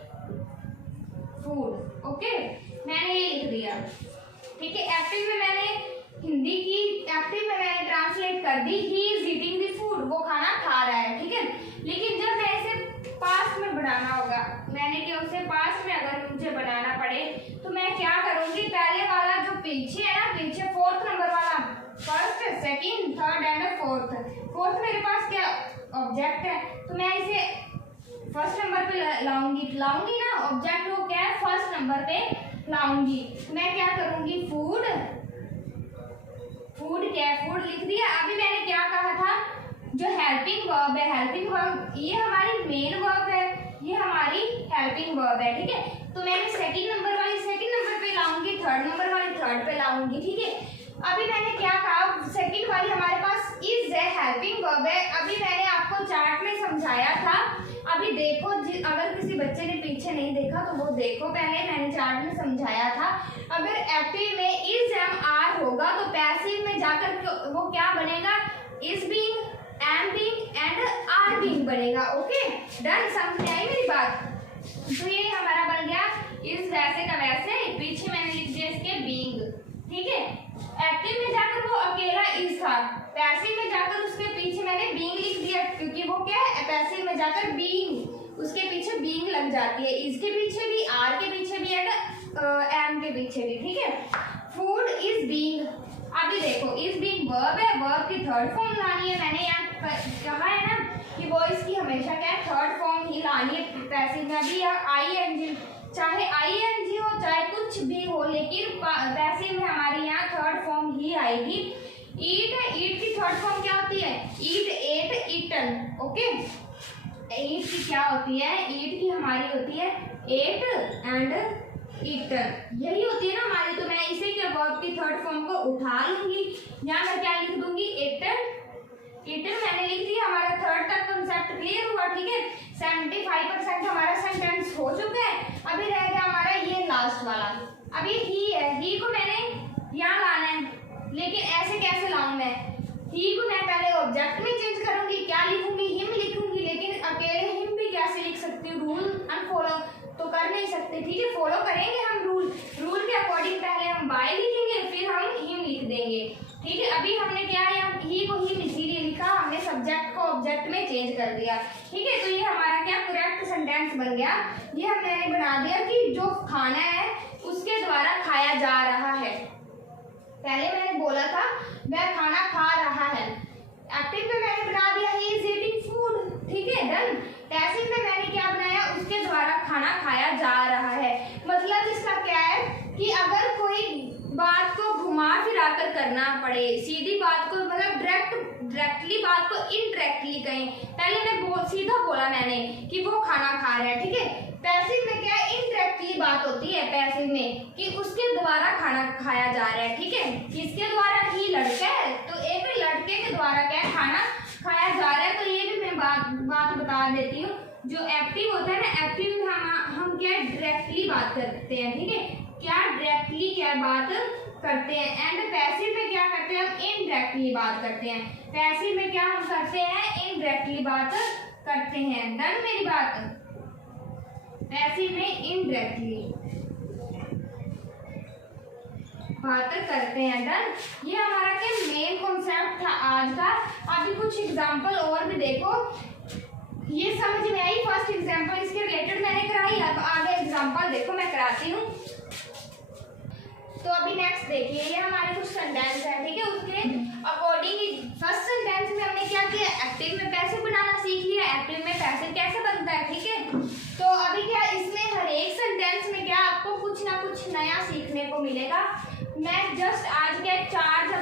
फूड। ओके, मैंने ये लिख दिया। ठीक है, एक्टिव में मैंने हिंदी की एक्टिव में मैंने ट्रांसलेट कर दी, he is eating the food, वो खाना खा रहा है। ठीक है, लेकिन जब मैं इसे पास्ट में बनाना होगा, मैंने कि उसे पास्ट में अगर मुझे बनाना पड़े तो मैं क्या करूंगी, पहले वाला जो पीछे है ना, पीछे फोर्थ नंबर वाला, first second third and fourth मेरे पास क्या ऑब्जेक्ट है, तो मैं इसे फर्स्ट नंबर पे लाऊंगी ना, ऑब्जेक्ट वो क्या है, फर्स्ट नंबर पे लाऊंगी। मैं क्या करूंगी, फूड क्या है, फूड लिख दिया। अभी मैंने क्या कहा था, जो हेल्पिंग वर्ब है, हेल्पिंग वर्ब ये हमारी मेन वर्ब है, ये हमारी हेल्पिंग वर्ब है। ठीक है, तो मैंने सेकंड नंबर वाली सेकंड नंबर पे लाऊंगी, थर्ड नंबर वाली थर्ड पे लाऊंगी। ठीक है, अभी मैंने क्या कहा, सेकंड वाली हमारे पास इज है, हेल्पिंग वर्ब है। अभी मैंने आपको चार्ट में समझाया था, अभी देखो, अगर किसी बच्चे ने पीछे नहीं देखा तो वो देखो, पहले मैंने चार्ट में समझाया था। अगर एक्टिव में इज एम आर होगा तो पैसिव में जाकर वो क्या बनेगा, is being, am being and are being बनेगा। ओके, डन, समझ में आई मेरी बात। तो ये हमारा बन गया इज वैसे का वैसे, पीछे मैंने लिख दिया इसके बीइंग। ठीक है, एक्टिव में जाकर वो अकेला इज था, पैसिव में जाकर उसके पीछे मैंने बीइंग लिख दिया, क्योंकि वो क्या है, पैसिव में जाकर बीइंग, उसके पीछे बीइंग लग जाती है, इज के पीछे भी, आर के पीछे भी एंड एम के पीछे भी। ठीक है, फूड इज बीइंग, अभी देखो इज बीइंग वर्ब है, वर्ब की थर्ड फॉर्म लानी है। मैंने यहाँ कहा है ना कि वो इसकी हमेशा क्या है, थर्ड फॉर्म ही लानी है, पैसिव में भी, या आईएनजी, चाहे आईएनजी हो चाहे कुछ भी हो, लेकिन पैसिव में हमारी यहाँ थर्ड फॉर्म ही आएगी। ईट है, ईट की थर्ड फॉर्म क्या होती है, ईट, एट, ईटन। ओके, ईट की क्या होती है, ईट की हमारी होती है एट एंड ईटन, यही होती है ना हमारी। तो मैं इसे क्या, वर्ब की थर्ड फॉर्म को उठा लूंगी, यहाँ मैं क्या लिख दूंगी, एटन। ईटन मैंने लिख दिया, हमारा थर्ड तक कंसेप्ट क्लियर हुआ। ठीक है, 75% हमारा सेंटेंस हो चुका है। अभी रह गया हमारा ये लास्ट वाला, अभी ही है, ही को मैंने यहाँ लाना है, लेकिन ऐसे कैसे लाऊं मैं, ही को मैं पहले ऑब्जेक्ट में चेंज करूंगी, क्या लिखूंगी, हिम लिखूंगी, लेकिन अकेले हिम भी कैसे लिख सकती हूँ, रूल अनफॉलो तो कर नहीं सकते। ठीक है, फॉलो करेंगे हम रूल के अकॉर्डिंग, पहले हम बाय लिखेंगे फिर हम हिम लिख देंगे। ठीक है, अभी हमने क्या है, ही को हिम इसीलिए लिखा, हमने सब्जेक्ट को ऑब्जेक्ट में चेंज कर दिया। ठीक है, तो ये हमारा क्या करेक्ट सेंटेंस बन गया। ये हमने बना दिया कि जो खाना है उसके द्वारा खाया जा रहा है। पहले मैंने बोला था वह खाना खा रहा है, एक्टिव में मैंने बना दिया ही इज ईटिंग फूड। ठीक है, डन। पैसिव में मैंने क्या बनाया, उसके द्वारा खाना खाया जा रहा है। मतलब इसका क्या है कि अगर कोई बात को घुमा फिरा कर करना पड़े, सीधी बात को मतलब डायरेक्टली बात को इनडायरेक्टली कहें, पहले मैं सीधा बोला मैंने कि वो खाना खा रहा है। ठीक है, पैसिव में क्या है, इनडायरेक्टली बात होती है पैसिव में कि उसके द्वारा खाना खाया जा रहा है। ठीक है, किसके द्वारा, ही लड़का है तो एक लड़के के द्वारा क्या खाना खाया जा रहा है। तो ये भी मैं बात बता देती हूँ, जो एक्टिव होता है ना, एक्टिव में हम क्या डायरेक्टली बात करते हैं। ठीक है, क्या डायरेक्टली क्या बात करते हैं, एंड पैसिव में क्या करते हैं, हम इनडायरेक्टली बात करते हैं। पैसिव में क्या हम करते हैं, इनडायरेक्टली बात करते हैं। डन मेरी बात, पैसिव में इनडायरेक्टली बात करते हैं। डन, ये हमारा क्या मेन कॉन्सेप्ट था आज का। अभी कुछ एग्जांपल और भी देखो, ये समझ में आई फर्स्ट एग्जांपल, इसके रिलेटेड मैंने कराई, अब आगे एग्जांपल देखो मैं कराती हूँ। तो अभी नेक्स्ट देखिए, ये हमारे कुछ सेंटेंस है। ठीक है, उसके अकॉर्डिंग फर्स्ट सेंटेंस में हमने क्या किया, एक्टिव में पैसिव बनाना सीख लिया, एक्टिव में पैसिव कैसे बनता है। ठीक है, तो अभी क्या इसमें हर एक सेंटेंस में क्या आपको कुछ ना कुछ नया सीखने को मिलेगा। मैं जस्ट आज के 4 या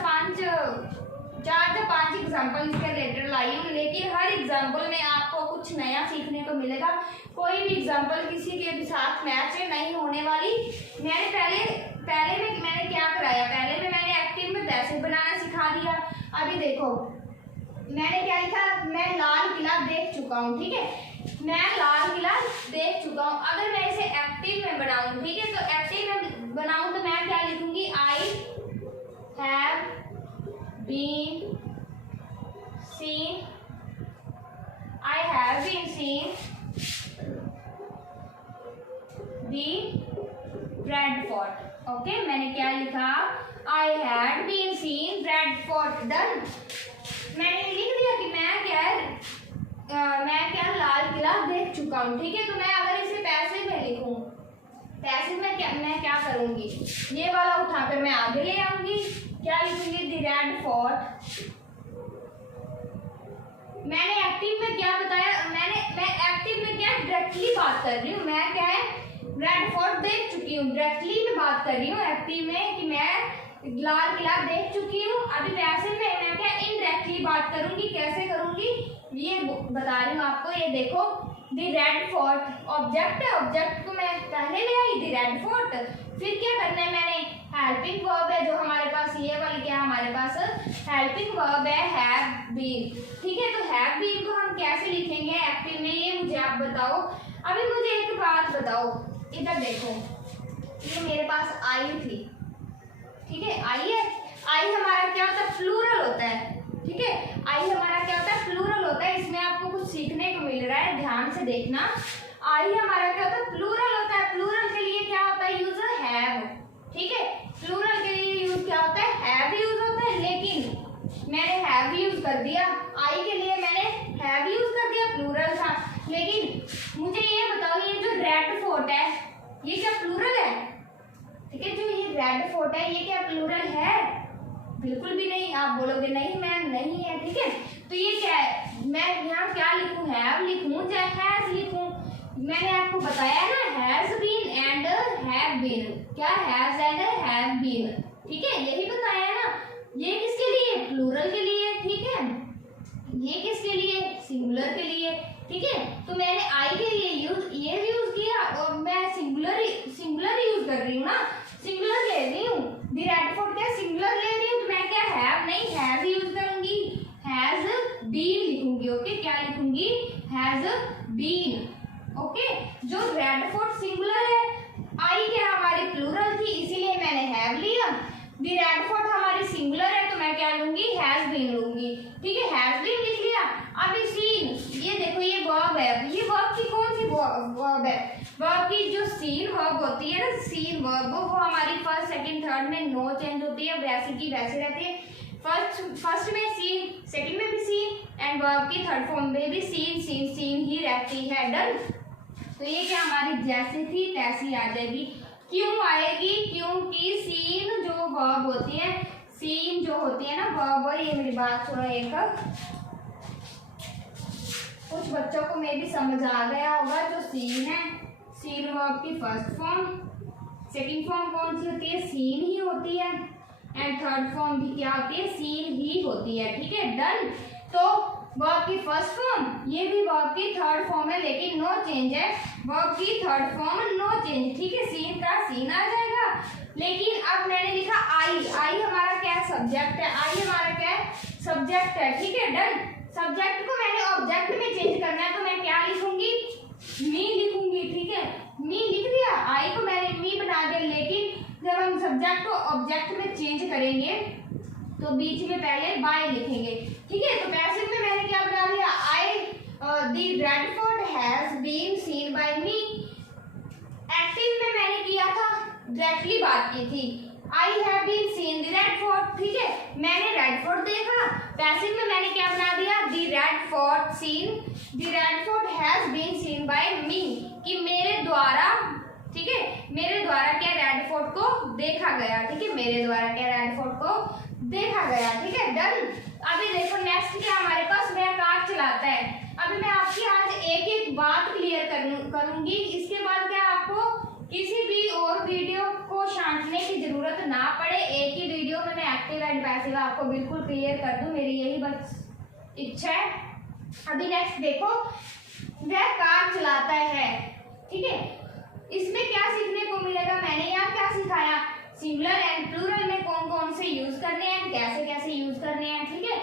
5 एग्जाम्पल इसके रिलेटेड लाई हूँ, लेकिन हर एग्जाम्पल में आपको कुछ नया सीखने को मिलेगा। कोई भी एग्जाम्पल किसी के भी साथ मैच नहीं होने वाली। पहले में मैंने क्या कराया, पहले में मैंने एक्टिव में पैसिव बनाना सिखा दिया। अभी देखो मैंने क्या लिखा, मैं लाल किला देख चुका हूँ। ठीक है, मैं लाल किला देख चुका हूँ। अगर मैं इसे एक्टिव में बनाऊँ, ठीक है, तो एक्टिव में बनाऊँ तो मैं क्या लिखूंगी, I have been have been seen the Red Fort. Okay, मैंने क्या लिखा, I had been seen Red Fort. Done, मैंने लिख दिया कि मैं क्या लाल किला देख चुका हूँ। ठीक है, तो मैं अगर इसे पैसिव में लिखूं, पैसिव में मैं क्या करूंगी, ये वाला उठाकर मैं आगे ले आऊंगी, क्या लिखूंगी, द रेड फोर्ट। मैंने एक्टिव में क्या बताया, मैं एक्टिव में क्या डायरेक्टली बात कर रही हूँ, मैं क्या है रेड फोर्ट देख चुकी हूँ, डायरेक्टली में बात कर रही हूँ एक्टिव में कि मैं लाल किला देख चुकी हूँ। अभी पैसिव में मैं क्या इनडायरेक्टली बात करूंगी, कैसे करूंगी ये बता रही हूँ आपको। ये देखो, द रेड फोर्ट ऑब्जेक्ट है, ऑब्जेक्ट को मैं पहले ले आई द रेड फोर्ट, फिर क्या करना है, मैंने हेल्पिंग वर्ब है जो हमारे पास, ये वाली क्या है हमारे पास हेल्पिंग वर्ब है हैव बीन। ठीक है, तो हैव बीन को हम कैसे लिखेंगे एक्टिव में, ये मुझे आप बताओ। अभी मुझे एक बात बताओ, इधर देखो, ये मेरे पास आई थी, ठीक है, आई है, आई हमारा क्या होता है, प्लूरल होता है। ठीक है, आई हमारा क्या होता है, प्लूरल होता है। इसमें आपको कुछ सीखने को मिल रहा है, ध्यान से देखना। आई हमारा क्या होता है, प्लूरल होता है। प्लूरल के लिए क्या होता है, यूज हैव। ठीक है, प्लूरल के लिए यूज क्या होता है, हैव यूज होता है, लेकिन मैंने हैव यूज कर दिया, आई के लिए मैंने हैव यूज कर दिया, प्लूरल था। लेकिन मुझे ये बताओ, ये जो रेड फोर्ट है ये क्या प्लूरल है? ठीक है, जो ये रेड फोर्ट है ये क्या प्लूरल है? बिल्कुल भी नहीं। आप बोलोगे नहीं मैम नहीं है। ठीक है, तो ये क्या है, मैं यहाँ क्या लिखूं, हैव लिखूं या हैज लिखूं? मैंने आपको बताया ना, has been and have been, क्या हैज एंड हैव बीन। ठीक है, यही बताया ना। ये किसके लिए, प्लूरल के लिए। ठीक है, ये किसके लिए, सिंगुलर के लिए। ठीक है, तो मैंने आई के लिए ये यूज किया और मैं सिंगुलर यूज कर रही हूँ ना, सिंगुलर ले रही हूँ। द रेड फोर्ट क्या सिंगुलर ले रही हूँ, तो मैं क्या हैव नहीं हैज यूज करूंगी, हैज बीन लिखूंगी। ओके, क्या लिखूंगी, हैज बीन। ओके, जो रेड फोर्ट सिंगुलर है, आई क्या हमारी प्लूरल थी, इसीलिए मैंने हैव लिया। द रेड फोर्ट हमारी सिंगुलर है, तो मैं क्या लूंगी, हैज बीन लूंगी। ठीक है, हैज बीन लिख लिया। अभी सीन, ये देखो ये वर्ब है, ये वर्ब की कौन सी वर्ब है, वर्ब की जो सीन वर्ब होती है ना, सीन वर्ब, वो हमारी फर्स्ट सेकंड थर्ड में नो चेंज होती है, वैसी की वैसे रहती है। फर्स्ट में सीन, सेकंड में भी सीन, एंड वर्ब की थर्ड फॉर्म में भी सीन ही रहती है। डन, तो ये क्या हमारी जैसी थी तैसी आ जाएगी। क्यों आएगी, क्योंकि सीन जो वर्ब होती है, सीन जो होती है ना वर्ब, ये मेरी बात सुनो, एक कुछ बच्चों को मे भी समझ आ गया होगा। जो सीन है, सीन वर्ब की फर्स्ट फॉर्म, सेकंड फॉर्म कौन सी होती है, सीन ही होती है, एंड थर्ड फॉर्म भी क्या होती है, सीन ही होती है। ठीक है, डन। तो वर्ब की फर्स्ट फॉर्म, ये भी वर्ब की थर्ड फॉर्म है, लेकिन नो चेंज है, वर्ब की थर्ड फॉर्म नो चेंज। ठीक है, सीन का सीन आ जाएगा। लेकिन अब मैंने लिखा आई हमारा क्या है, सब्जेक्ट है, आई हमारा क्या है, सब्जेक्ट है। ठीक है, डन। सब्जेक्ट को मैंने ऑब्जेक्ट में चेंज करना है, तो मैं क्या लिखूंगी, मी लिखूंगी। ठीक है, मी लिख दिया, आई को मैंने मी बना दिया। लेकिन जब हम सब्जेक्ट को ऑब्जेक्ट में चेंज करेंगे तो बीच में पहले बाय लिखेंगे। ठीक है, तो पैसिव में मैंने क्या बना दिया, I the Red Fort has been seen by me. Active में मैंने किया था, डायरेक्टली बात की थी, I have been seen the Red Fort. ठीक है, मैंने रेड फोर्ट देखा। पैसिव में मैंने क्या बना दिया, the Red Fort seen, the Red Fort has been seen by me, कि मेरे द्वारा, ठीक है, मेरे द्वारा क्या रेड फोर्ट को देखा गया। ठीक है, मेरे द्वारा क्या रेड फोर्ट को देखा गया। ठीक है, डन। अभी देखो नेक्स्ट क्या हमारे पास, वह कार चलाता है। अभी मैं आपकी आज एक एक बात क्लियर करूंगी। इसके बाद क्या आपको किसी भी और वीडियो को छांटने की जरूरत ना पड़े, एक ही वीडियो में मैं एक्टिव एंड पैसिव आपको बिल्कुल क्लियर कर दूं, मेरी यही बस इच्छा है। अभी नेक्स्ट देखो, वह कार चलाता है। ठीक है, इसमें क्या सीखने को मिलेगा, मैंने यहाँ क्या सिखाया, सिंगुलर एंड प्लूरल में कौन कौन से यूज करने हैं, कैसे कैसे यूज करने हैं। ठीक है,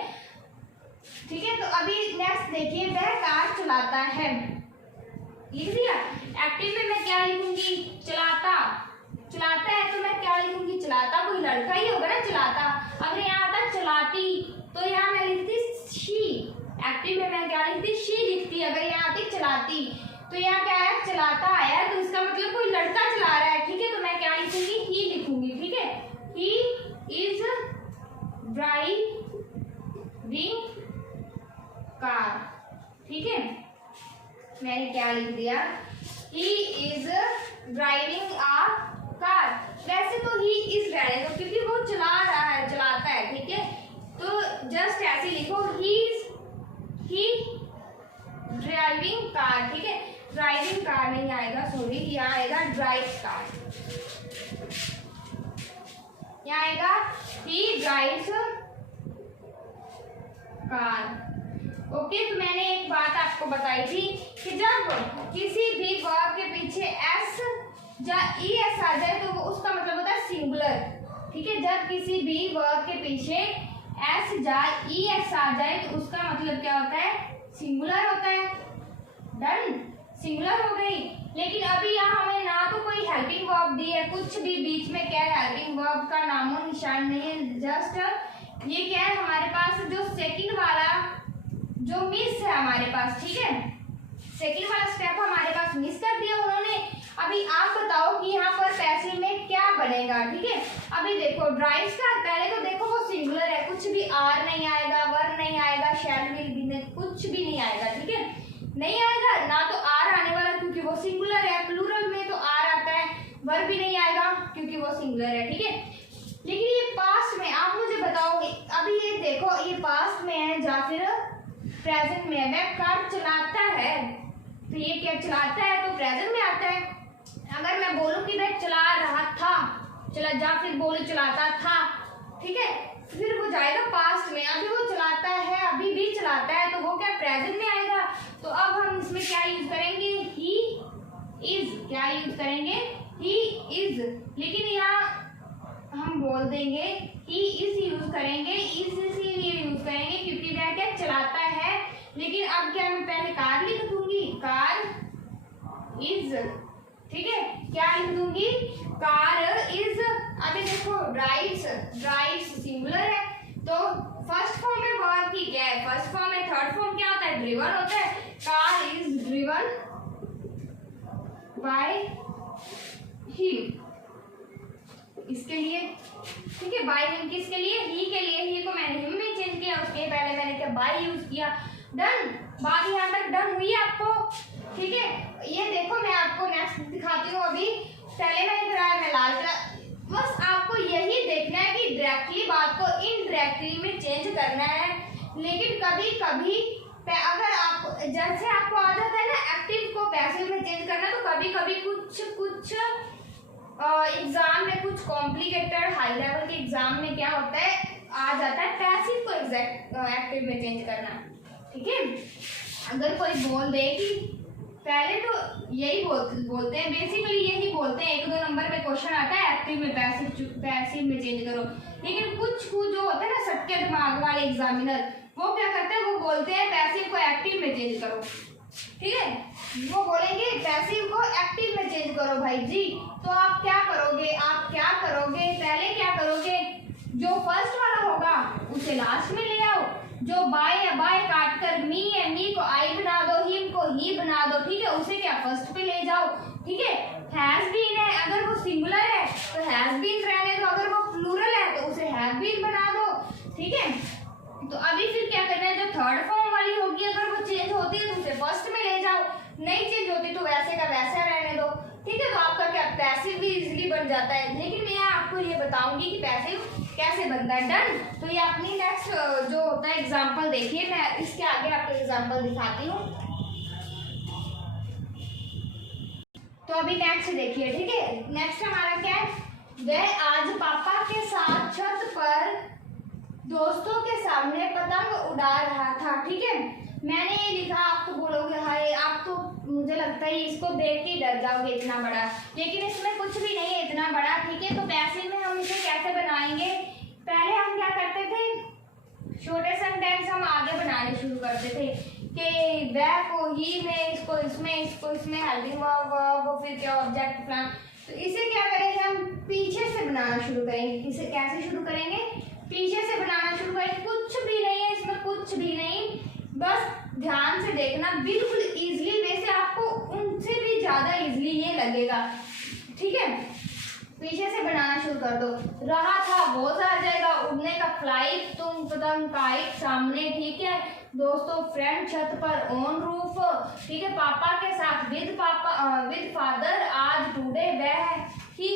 ठीक है, तो अभी नेक्स्ट देखिए, वह कार चलाता है, लिख दिया। एक्टिव में मैं क्या लिखूंगी, चलाता, चलाता है तो मैं क्या लिखूंगी, चलाता, कोई लड़का ही होगा ना चलाता। अगर यहाँ आता चलाती, तो यहाँ मैं लिखती शी। एक्टिव में मैं क्या लिखती, शी लिखती। अगर यहाँ आती चलाती, तो यहाँ क्या है, चलाता आया, तो इसका मतलब कोई लड़का चला रहा है, ठीक है। तो मैं क्या लिखूंगी, ही लिखूंगी, ठीक है। ही इज ड्राइविंग कार, ठीक है। मैंने क्या लिख दिया, he is driving a car. वैसे तो ही इज रहने दो क्योंकि वो चला रहा है, चलाता है, ठीक है। तो जस्ट ऐसे लिखो, ही ड्राइविंग कार, ठीक है। ड्राइविंग कार नहीं आएगा, सॉरी, यहाँ आएगा ड्राइव कार, यहाँ आएगा ही ड्राइव्स कार। ओके, तो मैंने एक बात आपको बताई थी कि जब किसी भी वर्ब के पीछे एस या ई एस आ जाए तो वो उसका मतलब होता है सिंगुलर, ठीक है। जब किसी भी वर्ब के पीछे एस या ई एस आ जाए तो उसका मतलब क्या होता है, सिंगुलर होता है। डन, सिंगुलर हो गई। लेकिन अभी यहाँ हमें ना तो कोई हेल्पिंग वर्ब दी है, कुछ भी बीच में क्या है, हेल्पिंग वर्ब का नामो निशान नहीं है। जस्ट ये क्या है, हमारे पास जो सेकंड वाला जो मिस है हमारे पास, ठीक है। सेकंड वाला स्टेप हमारे पास मिस कर दिया उन्होंने। अभी आप बताओ कि यहाँ पर पैसिव में क्या बनेगा, ठीक है। अभी देखो ड्राइव्स का, पहले तो देखो वो सिंगुलर है, कुछ भी आर नहीं आएगा, वर नहीं आएगा, शैल विल भी नहीं, कुछ भी नहीं आएगा, ठीक है। नहीं आएगा ना तो आर आने वाला क्योंकि वो सिंगुलर है, प्लूरल में तो आर आता है, वर भी नहीं आएगा क्योंकि वो सिंगुलर है, ठीक है। लेकिन ये पास्ट में, आप मुझे बताओगे, अभी ये देखो ये पास्ट में है या फिर प्रेजेंट में है। वह कार चलाता है, तो ये क्या चलाता है, तो प्रेजेंट में आता है। अगर मैं बोलूं कि वह चला रहा था, चला, या फिर बोलूं चलाता था, ठीक है, फिर वो जाएगा पास्ट में। अभी वो चलाता है, अभी भी चलाता है, तो वो क्या प्रेजेंट में आएगा। तो अब हम इसमें क्या यूज करेंगे, ही इज, क्या यूज करेंगे, ही इज। लेकिन यहाँ हम बोल देंगे ही इज यूज करेंगे, इज इसीलिए यूज करेंगे क्योंकि वह क्या चलाता है। लेकिन अब क्या मैं पहले कार लिख दूंगी, कार इज, ठीक है, क्या लिख दूंगी, कार इज। अभी देखो ड्राइव्स, ड्राइव्स सिंगुलर है, तो फर्स्ट फॉर्म में वर्ब की क्या है, फर्स्ट फॉर्म में, थर्ड फॉर्म क्या होता है, ड्रिवन होता है। Car is driven by him, इसके लिए, ठीक है। बाय हिम किसके लिए, ही के लिए। ही को मैंने हिम में चेंज किया, उसके पहले मैंने क्या बाय यूज किया। डन, बात यहाँ तक डन हुई आपको, ठीक है। ये देखो मैं आपको नेक्स्ट दिखाती हूँ। अभी पहले मैंने कराया, मैं लाल करा, बस आपको यही देखना है कि डायरेक्टली बात को इनडायरेक्टली में चेंज करना है। लेकिन कभी कभी अगर आप, जैसे आपको आ जाता है ना एक्टिव को पैसिव में चेंज करना, तो कभी कभी कुछ एग्जाम में, कुछ कॉम्प्लिकेटेड हाई लेवल के एग्जाम में क्या होता है, आ जाता है पैसिव को एक्टिव में चेंज करना, ठीक है। अगर कोई बोल दे कि पहले तो यही बोलते हैं, बेसिकली यही बोलते हैं, 1-2 नंबर में क्वेश्चन आता है एक्टिव में पैसिव में चेंज करो। लेकिन कुछ जो होते हैं ना सटके दिमाग वाले एग्जामिनर, वो क्या करते हैं, वो बोलते हैं पैसिव को एक्टिव में चेंज करो, ठीक है। वो बोलेंगे पैसिव को एक्टिव में चेंज करो भाई जी। तो आप क्या करोगे, पहले क्या करोगे, जो फर्स्ट वाला होगा उसे लास्ट में ले आओ। जो बाय है, बाय काट कर मी है, मी को आई बना दो, हिम को ही बना दो, ठीक है। उसे क्या फर्स्ट पे ले जाओ, ठीक है। हैज बीन है, अगर वो सिंगुलर है तो हैज बीन रहने दो, अगर वो प्लूरल है तो उसे हैव बीन बना दो, ठीक है। तो अभी फिर क्या करना है, जो थर्ड फॉर्म वाली होगी अगर वो चेंज होती है तो उसे फर्स्ट में ले जाओ, नहीं चेंज होती तो वैसे का वैसा रहने दो, ठीक है। तो आपका क्या पैसिव भी इजीली बन जाता है। लेकिन मैं आपको ये बताऊंगी कि पैसिव कैसे बनता है। डन, तो ये अपनी नेक्स्ट जो होता है एग्जांपल देखिए, मैं इसके आगे आपको एग्जांपल दिखाती हूँ। तो अभी नेक्स्ट देखिए, ठीक है। नेक्स्ट हमारा क्या है, वह आज पापा के साथ छत पर दोस्तों के सामने पतंग उड़ा रहा था, ठीक है। मैंने ये लिखा, आप तो बोलोगे हाय, आप तो मुझे लगता है इसको देख के डर जाओगे, इतना बड़ा, लेकिन इसमें कुछ भी नहीं है इतना बड़ा, ठीक है। तो पैसिव में हम इसे कैसे बनाएंगे, पहले हम क्या करते थे, छोटे सेंटेंस हम आगे बनाने शुरू करते थे कि वह को ही में, इसको इसमें, इसको इसमें, हेल्पिंग वर्ब, फिर क्या ऑब्जेक्ट प्लान। तो इसे क्या करेंगे, हम पीछे से बनाना शुरू करेंगे। इसे कैसे शुरू करेंगे, पीछे से बनाना शुरू करेंगे। कुछ भी नहीं है इसमें, कुछ भी नहीं, बस ध्यान से देखना, बिल्कुल इजीली, वैसे आपको उनसे भी ज्यादा इजीली ये लगेगा, ठीक है। पीछे से बनाना शुरू कर दो। रहा था वो आ जाएगा, उड़ने का फ्लाइट, तुम पतंग काइट, सामने, ठीक है दोस्तों, फ्रेंड छत पर, ऑन रूफ, ठीक है, पापा के साथ, विद पापा, विद फादर, आज, टुडे, वह, ही,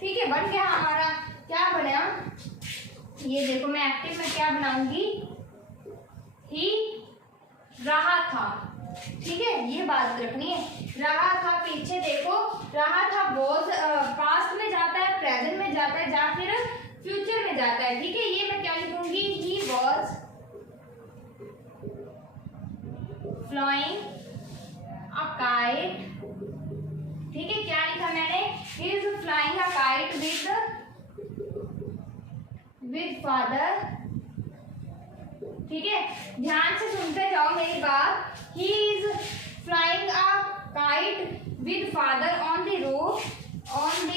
ठीक है। बन गया हमारा, क्या बना, ये देखो मैं एक्टिव में क्या बनाऊंगी, ही रहा था, ठीक है, ये बात रखनी है। रहा था, पीछे देखो, रहा था वॉज पास्ट में जाता है, प्रेजेंट में जाता है, या फिर फ्यूचर में जाता है, ठीक है। ये मैं क्या लिखूंगी, he was flying a kite, ठीक है, क्या लिखा मैंने, he is flying a kite with father, ठीक है। ध्यान से सुनते जाओ मेरी बात, he is flying a kite with father on the roof, on the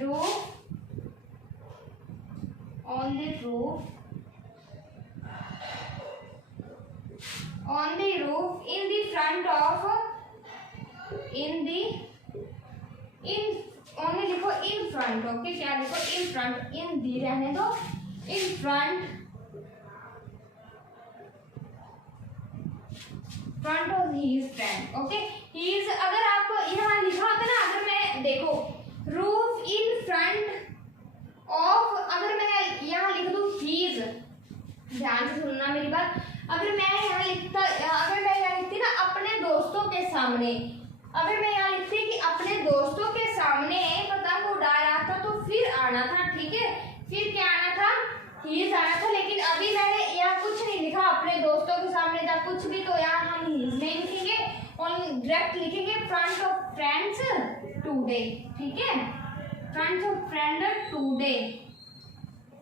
roof, on the roof, on the roof, in the front of, in the, in, only लिखो in front, ओके, क्या लिखो, in front, in the रहने दो, in front, front of his friend, okay. he is, अगर आपको यहाँ लिखा होता ना, अगर मैं देखो roof in front of, अगर मैं यहाँ लिख दूँ his, ध्यान से सुनना मेरी बात, अगर मैं यहाँ लिखता, अगर मैं यहाँ लिखती ना अपने दोस्तों के सामने, अगर मैं यहाँ लिखती कि अपने दोस्तों के सामने पतंग उड़ा रहा था, तो फिर आना था, ठीक है, फिर क्या आना था, हीज आना था। लेकिन अभी मैंने यहाँ कुछ नहीं लिखा अपने दोस्तों के सामने या कुछ भी, तो यहाँ हम हीज नहीं लिखेंगे और डायरेक्ट लिखेंगे फ्रंट ऑफ फ्रेंड्स टुडे, ठीक है, front of friend today.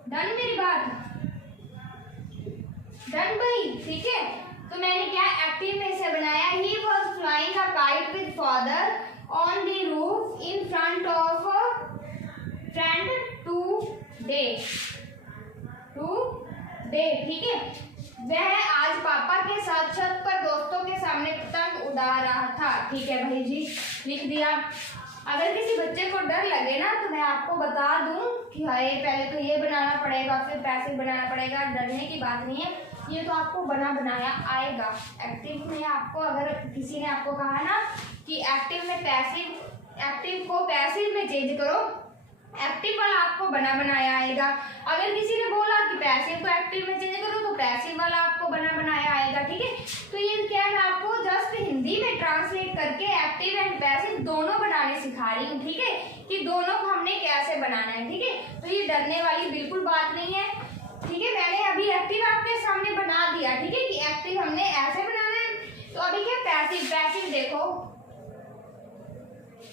Done मेरी बात, डन भाई, ठीक है। तो मैंने क्या एक्टिव में से बनाया, he was flying a kite with father on the roof in front of friend today, ठीक है। वह आज पापा के साथ छत पर दोस्तों के सामने पतंग उड़ा रहा था, ठीक है भाई जी, लिख दिया। अगर किसी बच्चे को डर लगे ना, तो मैं आपको बता दूं कि हाय पहले तो ये बनाना पड़ेगा, फिर पैसिव बनाना पड़ेगा, डरने की बात नहीं है, ये तो आपको बना बनाया आएगा। एक्टिव में आपको, अगर किसी ने आपको कहा ना कि एक्टिव में पैसिव, एक्टिव को पैसिव में चेंज करो, एक्टिव वाला आपको बना बनाया आएगा। अगर किसी ने बोला कि पैसिव को एक्टिव में चेंज करो, तो पैसिव वाला आपको बना बनाया आएगा, ठीक है। तो ये क्या है, मैं आपको जस्ट हिंदी में ट्रांसलेट करके एक्टिव एंड पैसिव दोनों बनाने सिखा रही हूँ, ठीक है, कि दोनों को हमने कैसे बनाना है, ठीक है। तो ये डरने वाली बिल्कुल बात नहीं है, ठीक है। मैंने अभी एक्टिव आपके सामने बना दिया, ठीक है, कि एक्टिव हमने ऐसे बनाना है। तो अभी क्या पैसिव, पैसिव देखो,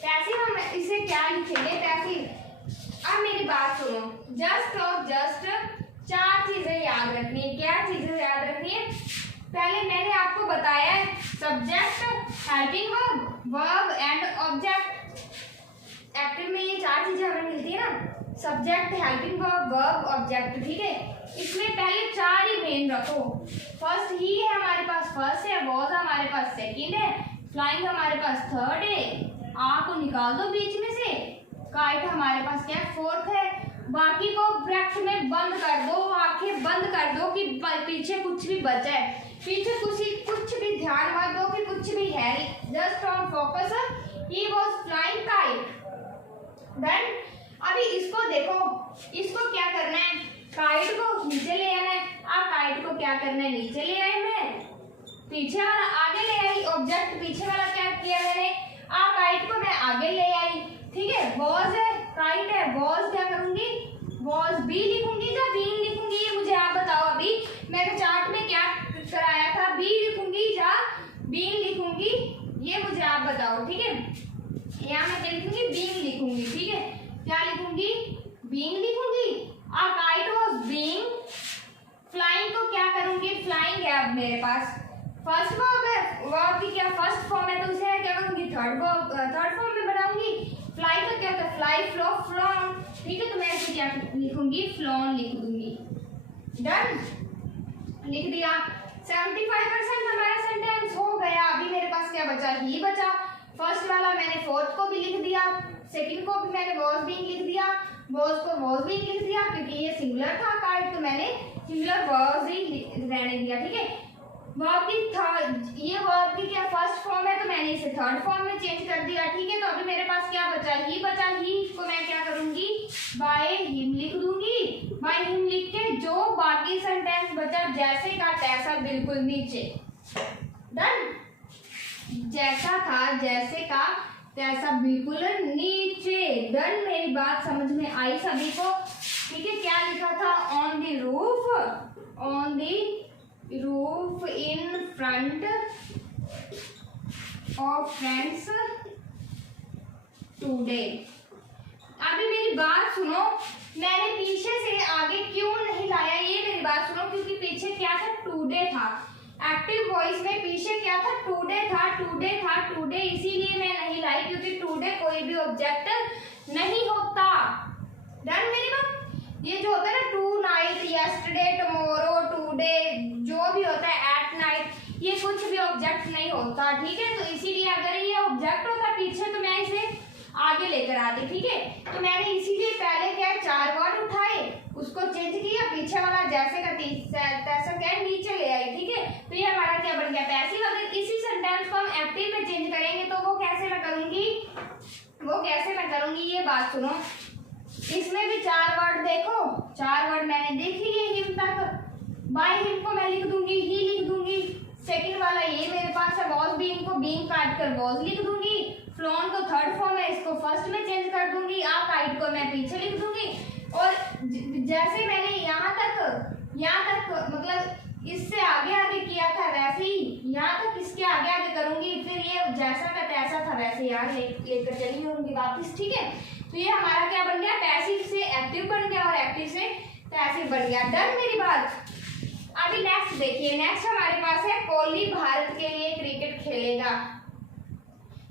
पैसिव हम इसे क्या लिखेंगे, पैसिव। अब मेरी बात सुनो, जस्ट और जस्ट 4 चीजें याद रखनी है। क्या चीजें याद रखनी है, पहले मैंने आपको बताया है subject, helping verb, verb and object. Active में ये 4 चीजें हमें मिलती है ना, subject, helping verb, verb, object, ठीक है। इसमें पहले 4 ही मेन रखो। फर्स्ट ही है हमारे पास, फर्स्ट है, वॉज हमारे पास सेकंड है, फ्लाइंग हमारे पास थर्ड है, आ को निकाल दो बीच में से, काइट हमारे पास क्या है, फोर्थ है। बाकी को ब्रैकेट में बंद कर दो, आंखें बंद कर दो कि पीछे कुछ भी बचा है, पीछे कुछ भी ध्यान मत दो कि कुछ भी है, just on focus, he was flying kite. Then अभी इसको देखो, इसको क्या करना है, काइट को नीचे ले आना है। अब काइट को क्या करना है, नीचे ले आए, मैं पीछे वाला आगे ले आई, ऑब्जेक्ट पीछे वाला क्या किया मैंने, अब काइट को मैं आगे ले आई, ठीक है। वॉज है, काइट है, वॉज क्या करूंगी, वॉज बी लिखूंगी या बीइंग लिखूंगी, ये मुझे आप बताओ। अभी मैंने चार्ट में क्या कराया था, बी लिखूंगी या बीइंग लिखूंगी, ये मुझे आप बताओ, ठीक है। यहाँ मैं क्या लिखूंगी, बीइंग लिखूंगी, ठीक है। क्या लिखूंगी, बीइंग लिखूंगी। अब काइट वाज बीइंग, फ्लाइंग को क्या करूंगी, फ्लाइंग है अब मेरे पास, फर्स्ट वर्ब है, वर्ब की क्या फर्स्ट फॉर्म है, तो उसे क्या करूंगी, थर्ड फॉर्म में बनाऊंगी। फ्लाई का क्या होता है, फ्लाई, फ्लो, फ्लॉन, ठीक है। तो मैं इसे क्या लिखूंगी, फ्लॉन लिख दूंगी। डन। लिख दिया। 75% हमारा सेंटेंस हो गया। अभी मेरे पास क्या बचा, ही बचा। फर्स्ट वाला मैंने फोर्थ को भी लिख दिया, सेकंड को भी मैंने वॉज बीइंग लिख दिया, वॉज को वॉज बीइंग लिख दिया क्योंकि ये सिंगुलर था काइट, तो मैंने सिंगुलर वॉज ही रहने दिया। ठीक है, वर्ब की थर्ड, ये वर्ब की क्या फर्स्ट फॉर्म है तो मैंने इसे थर्ड फॉर्म में चेंज कर दिया। ठीक है, तो अभी मेरे पास क्या बचा, ही बचा। ही को मैं क्या करूंगी, बाय हिम लिख दूंगी। बाय हिम लिख के जो बाकी सेंटेंस बचा जैसे का तैसा बिल्कुल नीचे, डन। जैसा था जैसे का तैसा बिल्कुल नीचे, डन। मेरी बात समझ में आई सभी को? ठीक है, क्या लिखा था, on the roof, on the roof in front of friends today. अभी मेरी बात सुनो, मैंने पीछे से आगे क्यों नहीं लाया, ये मेरी बात सुनो, क्योंकि पीछे क्या था, टुडे था। एक्टिव वॉइस में पीछे क्या था, टुडे था, टुडे था, टुडे, इसीलिए मैं नहीं लाई क्योंकि टुडे कोई भी ऑब्जेक्ट नहीं होता। डन मेरी बात? ये जो होता है ना, tonight, yesterday, tomorrow, today, जो भी होता है, एट नाइट, ये कुछ भी ऑब्जेक्ट नहीं होता। ठीक है, तो इसीलिए अगर ये ऑब्जेक्ट होता पीछे तो मैं इसे आगे लेकर आती। ठीक है, तो मैंने इसीलिए पहले क्या, 4 वर्ड उठाए, उसको चेंज किया, पीछे वाला जैसे का तैसा क्या नीचे ले आई। ठीक है, तो ये हमारा क्या बन गया, पैसिव। अगर इसी सेंटेंस को हम एक्टिव में चेंज करेंगे तो वो कैसे मैं करूंगी, ये बात सुनो। इसमें भी 4 वर्ड देखो, 4 वर्ड मैंने देख लिए हिम तक। बाय हिम को मैं लिख दूंगी, ही लिख दूंगी। सेकंड वाला ये मेरे पास है, वॉज बीइंग को बीइंग काट कर वॉज लिख दूंगी। फ्लोन को थर्ड फॉर्म है, इसको फर्स्ट में चेंज कर दूंगी। आ काइट को मैं पीछे लिख दूंगी। और जैसे मैंने यहाँ तक मतलब इससे आगे आगे किया था वैसे ही यहाँ तक इसके आगे आगे करूंगी। फिर ये जैसा का तैसा था वैसे यहाँ लेकर चली जाऊंगी वापस। ठीक है, तो ये हमारा क्या बन गया, पैसिव से एक्टिव बन गया और एक्टिव से पैसिव बन गया। डन मेरी बात? अभी नेक्स्ट देखिए, नेक्स्ट हमारे पास है, कोहली भारत के लिए क्रिकेट खेलेगा।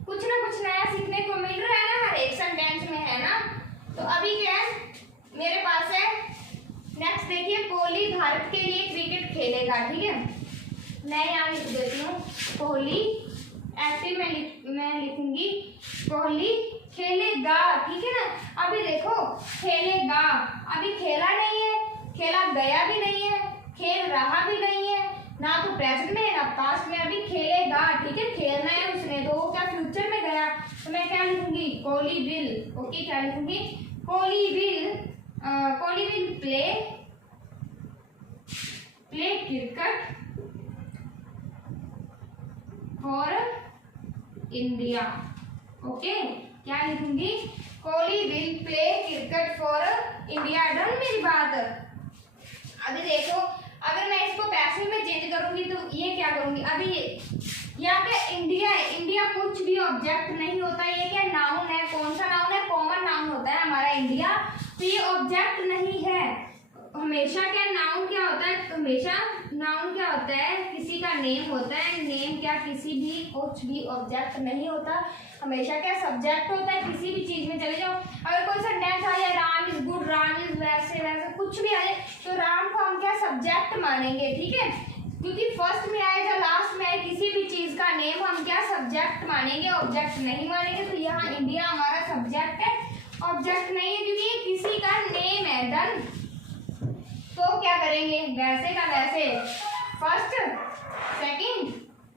कुछ ना कुछ नया सीखने को मिल रहा है ना, हर एक सेंटेंस में, है ना। तो अभी क्या है मेरे पास है, नेक्स्ट देखिए, कोहली भारत के लिए क्रिकेट खेलेगा। ठीक है, मैं यहाँ लिख देती हूँ कोहली, एक्टिव में मैं लिखूंगी कोहली खेलेगा। ठीक है ना, अभी देखो खेलेगा, अभी खेला नहीं है, खेला गया भी नहीं है, खेल रहा भी नहीं है, ना तो प्रेजेंट में ना पास्ट में, अभी खेलेगा। ठीक है, खेलना है उसने, तो वो क्या फ्यूचर में गया, तो मैं क्या लिखूंगी, कोहली विल। ओके, क्या लिखूंगी, Kohli will play cricket for India. Okay, क्या लिखूंगी, Kohli will play cricket for India. Done मेरी बात? अभी देखो, अगर मैं इसको पैसिव में चेंज करूंगी तो ये क्या करूंगी, अभी यहाँ पे इंडिया है, इंडिया कुछ भी ऑब्जेक्ट नहीं होता, ये क्या नाउन है, कौन सा नाउन है, कॉमन नाउन होता है हमारा इंडिया, तो ये ऑब्जेक्ट नहीं है। हमेशा क्या नाउन क्या होता है, हमेशा नाउन क्या होता है, किसी का नेम होता है, नेम क्या किसी भी कुछ भी ऑब्जेक्ट नहीं होता, हमेशा क्या सब्जेक्ट होता है। किसी भी चीज में चले जाओ, अगर कोई सेंटेंस आ जाए, Ram is good, Ram is वैसे वैसे कुछ भी आ जाए, तो राम को हम क्या सब्जेक्ट मानेंगे। ठीक है, क्योंकि फर्स्ट में आए या लास्ट में आए, किसी भी चीज का नेम हम क्या सब्जेक्ट मानेंगे, ऑब्जेक्ट नहीं मानेंगे। तो यहाँ इंडिया हमारा सब्जेक्ट है, ऑब्जेक्ट नहीं है, क्योंकि ये किसी का नेम है। डन, तो क्या करेंगे, वैसे का वैसे, first second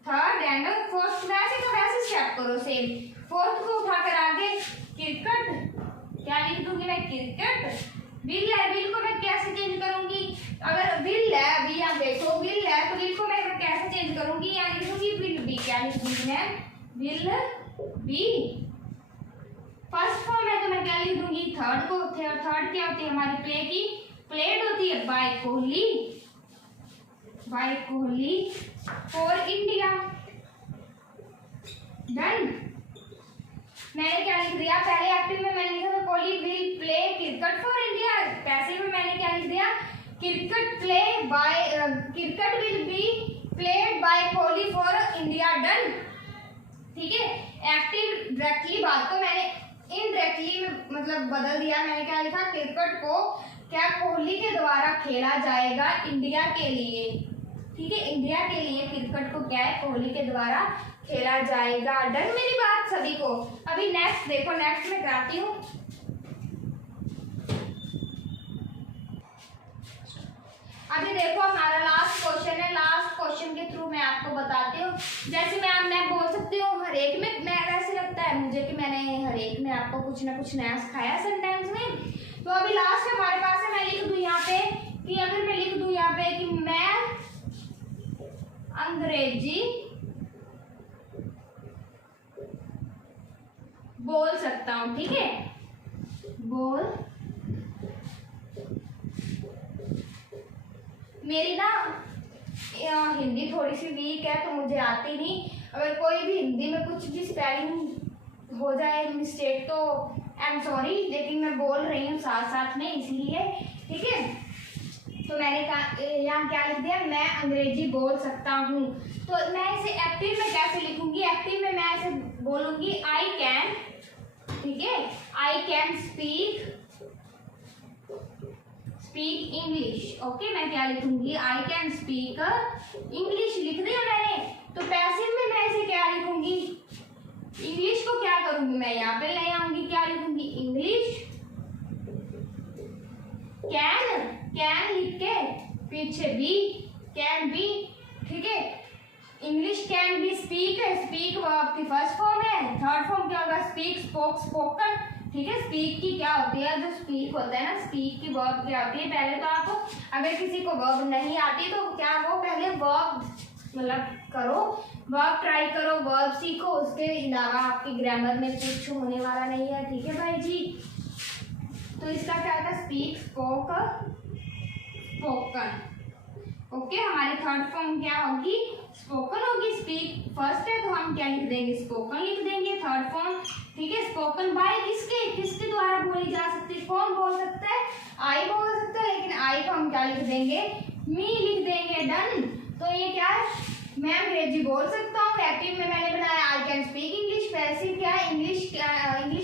third and fourth, वैसे का वैसे स्टेप करो सेम। फोर्थ को उठाकर आगे क्रिकेट, क्या लिख दूंगी मैं, क्रिकेट। विल है, विल को मैं कैसे चेंज करूंगी, अगर विल है, अभी यहाँ देखो विल है, तो विल को मैं कैसे चेंज करूंगी, यहाँ लिखूंगी विल बी। क्या लिखूंगी मैं, विल बी। फर्स्ट फॉर्म है तो मैं क्या लिख दूंगी, थर्ड को, थर्ड क्या होती है हमारी प्ले की, प्लेड होती है, by Kohli for India. Done, मैंने क्या लिख दिया, पहले एक्टिव में मैंने लिखा था Kohli will play cricket for India, passive में मैंने क्या लिख दिया, cricket will be played by Kohli for India. Done, ठीक है। एक्टिव डायरेक्टली बात को मैंने इनडायरेक्टली में मतलब बदल दिया, मैंने क्या लिखा, क्रिकेट को क्या कोहली के द्वारा खेला जाएगा इंडिया के लिए। ठीक है। इंडिया के लिए क्रिकेट को क्या है, कोहली के द्वारा खेला जाएगा। डन मेरी बात सभी को। अभी नेक्स्ट देखो, नेक्स्ट में कराती हूँ। अभी देखो हमारा लास्ट क्वेश्चन है। लास्ट क्वेश्चन के थ्रू मैं आपको बताती हूँ। जैसे मैं बोल सकती हूँ हर एक में, मैं ऐसे लगता है मुझे कि मैंने हर एक में आपको कुछ ना कुछ नया सिखाया सेंटेंस में। तो अभी लास्ट हमारे पास है, मैं लिख दूँ यहाँ पे कि अगर मैं लिख दूँ यहाँ पे कि मैं अंग्रेजी बोल सकता हूँ, ठीक है, बोल। मेरी ना हिंदी थोड़ी सी वीक है तो मुझे आती नहीं। अगर कोई भी हिंदी में कुछ भी स्पेलिंग हो जाए मिस्टेक तो आई एम सॉरी, लेकिन मैं बोल रही हूँ साथ साथ में इसलिए, ठीक है। तो मैंने कहा यहाँ क्या लिख दिया, मैं अंग्रेजी बोल सकता हूँ। तो मैं इसे एक्टिव में कैसे लिखूंगी, एक्टिव में मैं ऐसे बोलूंगी आई कैन, ठीक है, आई कैन स्पीक इंग्लिश। ओके, मैं क्या लिखूंगी, आई कैन स्पीक इंग्लिश लिख दिया मैंने। तो पैसिव में मैं इसे क्या लिखूंगी, इंग्लिश को क्या करूंगी, मैं यहाँ पे ले आऊंगी, क्या लिखूंगी, इंग्लिश कैन लिख के पीछे बी, कैन बी, ठीक है। इंग्लिश कैन बी स्पीक है, स्पीक वर्ब की फर्स्ट फॉर्म है। थर्ड फॉर्म क्या होगा, स्पीक, स्पोक, स्पोकन, ठीक है। स्पीक की क्या होती है, जो स्पीक होता है ना, स्पीक की वर्ब क्या होती है, पहले तो आपको अगर किसी को वर्ब नहीं आती तो क्या वो पहले वर्ब मतलब करो, वर्ब ट्राई करो, वर्ब सीखो, उसके अलावा आपकी ग्रामर में कुछ होने वाला नहीं है, ठीक है भाई जी। तो इसका क्या था, स्पीक, स्पोक, स्पोकन। ओके, हमारी थर्ड फॉर्म क्या होगी, स्पोकन होगी। स्पीक फर्स्ट है तो हम क्या लिख देंगे, स्पोकन लिख देंगे थर्ड फॉर्म, ठीक है। स्पोकन बाय किसके द्वारा बोली जा सकती है, कौन बोल सकता है, आई बोल सकता है, लेकिन आई को हम क्या लिख देंगे, मी लिख देंगे। डन। तो ये क्या है, मैं अंग्रेजी बोल सकता हूँ। एक्टिव में मैंने बनाया I can speak English. Passive क्या है, English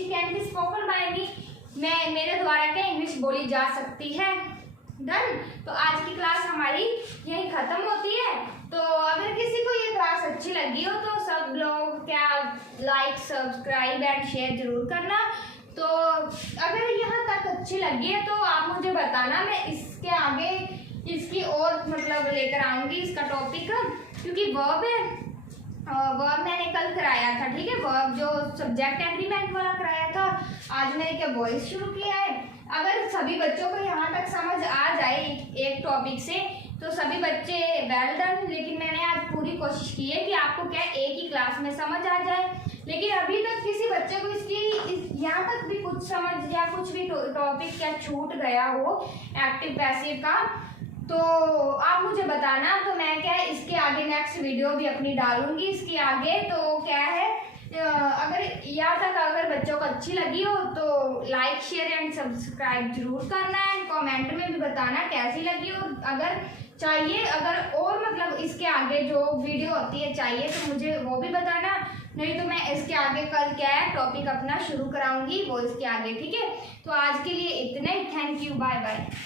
can be spoken by me, मैं मेरे द्वारा क्या इंग्लिश बोली जा सकती है। डन। तो आज की क्लास हमारी यही खत्म होती है। तो अगर किसी को ये क्लास अच्छी लगी हो तो सब लोग क्या लाइक, सब्सक्राइब एंड शेयर जरूर करना। तो अगर यहाँ तक अच्छी लगी है तो आप मुझे बताना, मैं इसके आगे इसकी और मतलब लेकर आऊंगी इसका टॉपिक, क्योंकि वर्ब है, वर्ब मैंने कल कराया था, ठीक है। वर्ब जो सब्जेक्ट एग्रीमेंट वाला कराया था, आज मैंने क्या वॉइस शुरू किया है। अगर सभी बच्चों को यहाँ तक समझ आ जाए एक टॉपिक से तो सभी बच्चे वेल डन। लेकिन मैंने आज पूरी कोशिश की है कि आपको क्या एक ही क्लास में समझ आ जाए। लेकिन अभी तक किसी बच्चे को इसकी यहाँ तक भी कुछ समझ या कुछ भी टॉपिक क्या छूट गया हो एक्टिव पैसिव का, तो आप मुझे बताना। तो मैं क्या है इसके आगे नेक्स्ट वीडियो भी अपनी डालूंगी इसके आगे। तो क्या है अगर यहाँ तक अगर बच्चों को अच्छी लगी हो तो लाइक, शेयर एंड सब्सक्राइब जरूर करना है। कमेंट में भी बताना कैसी लगी हो। अगर चाहिए, अगर और मतलब इसके आगे जो वीडियो होती है चाहिए तो मुझे वो भी बताना, नहीं तो मैं इसके आगे कल क्या है टॉपिक अपना शुरू कराऊंगी वो इसके आगे, ठीक है। तो आज के लिए इतना ही। Thank you, bye bye.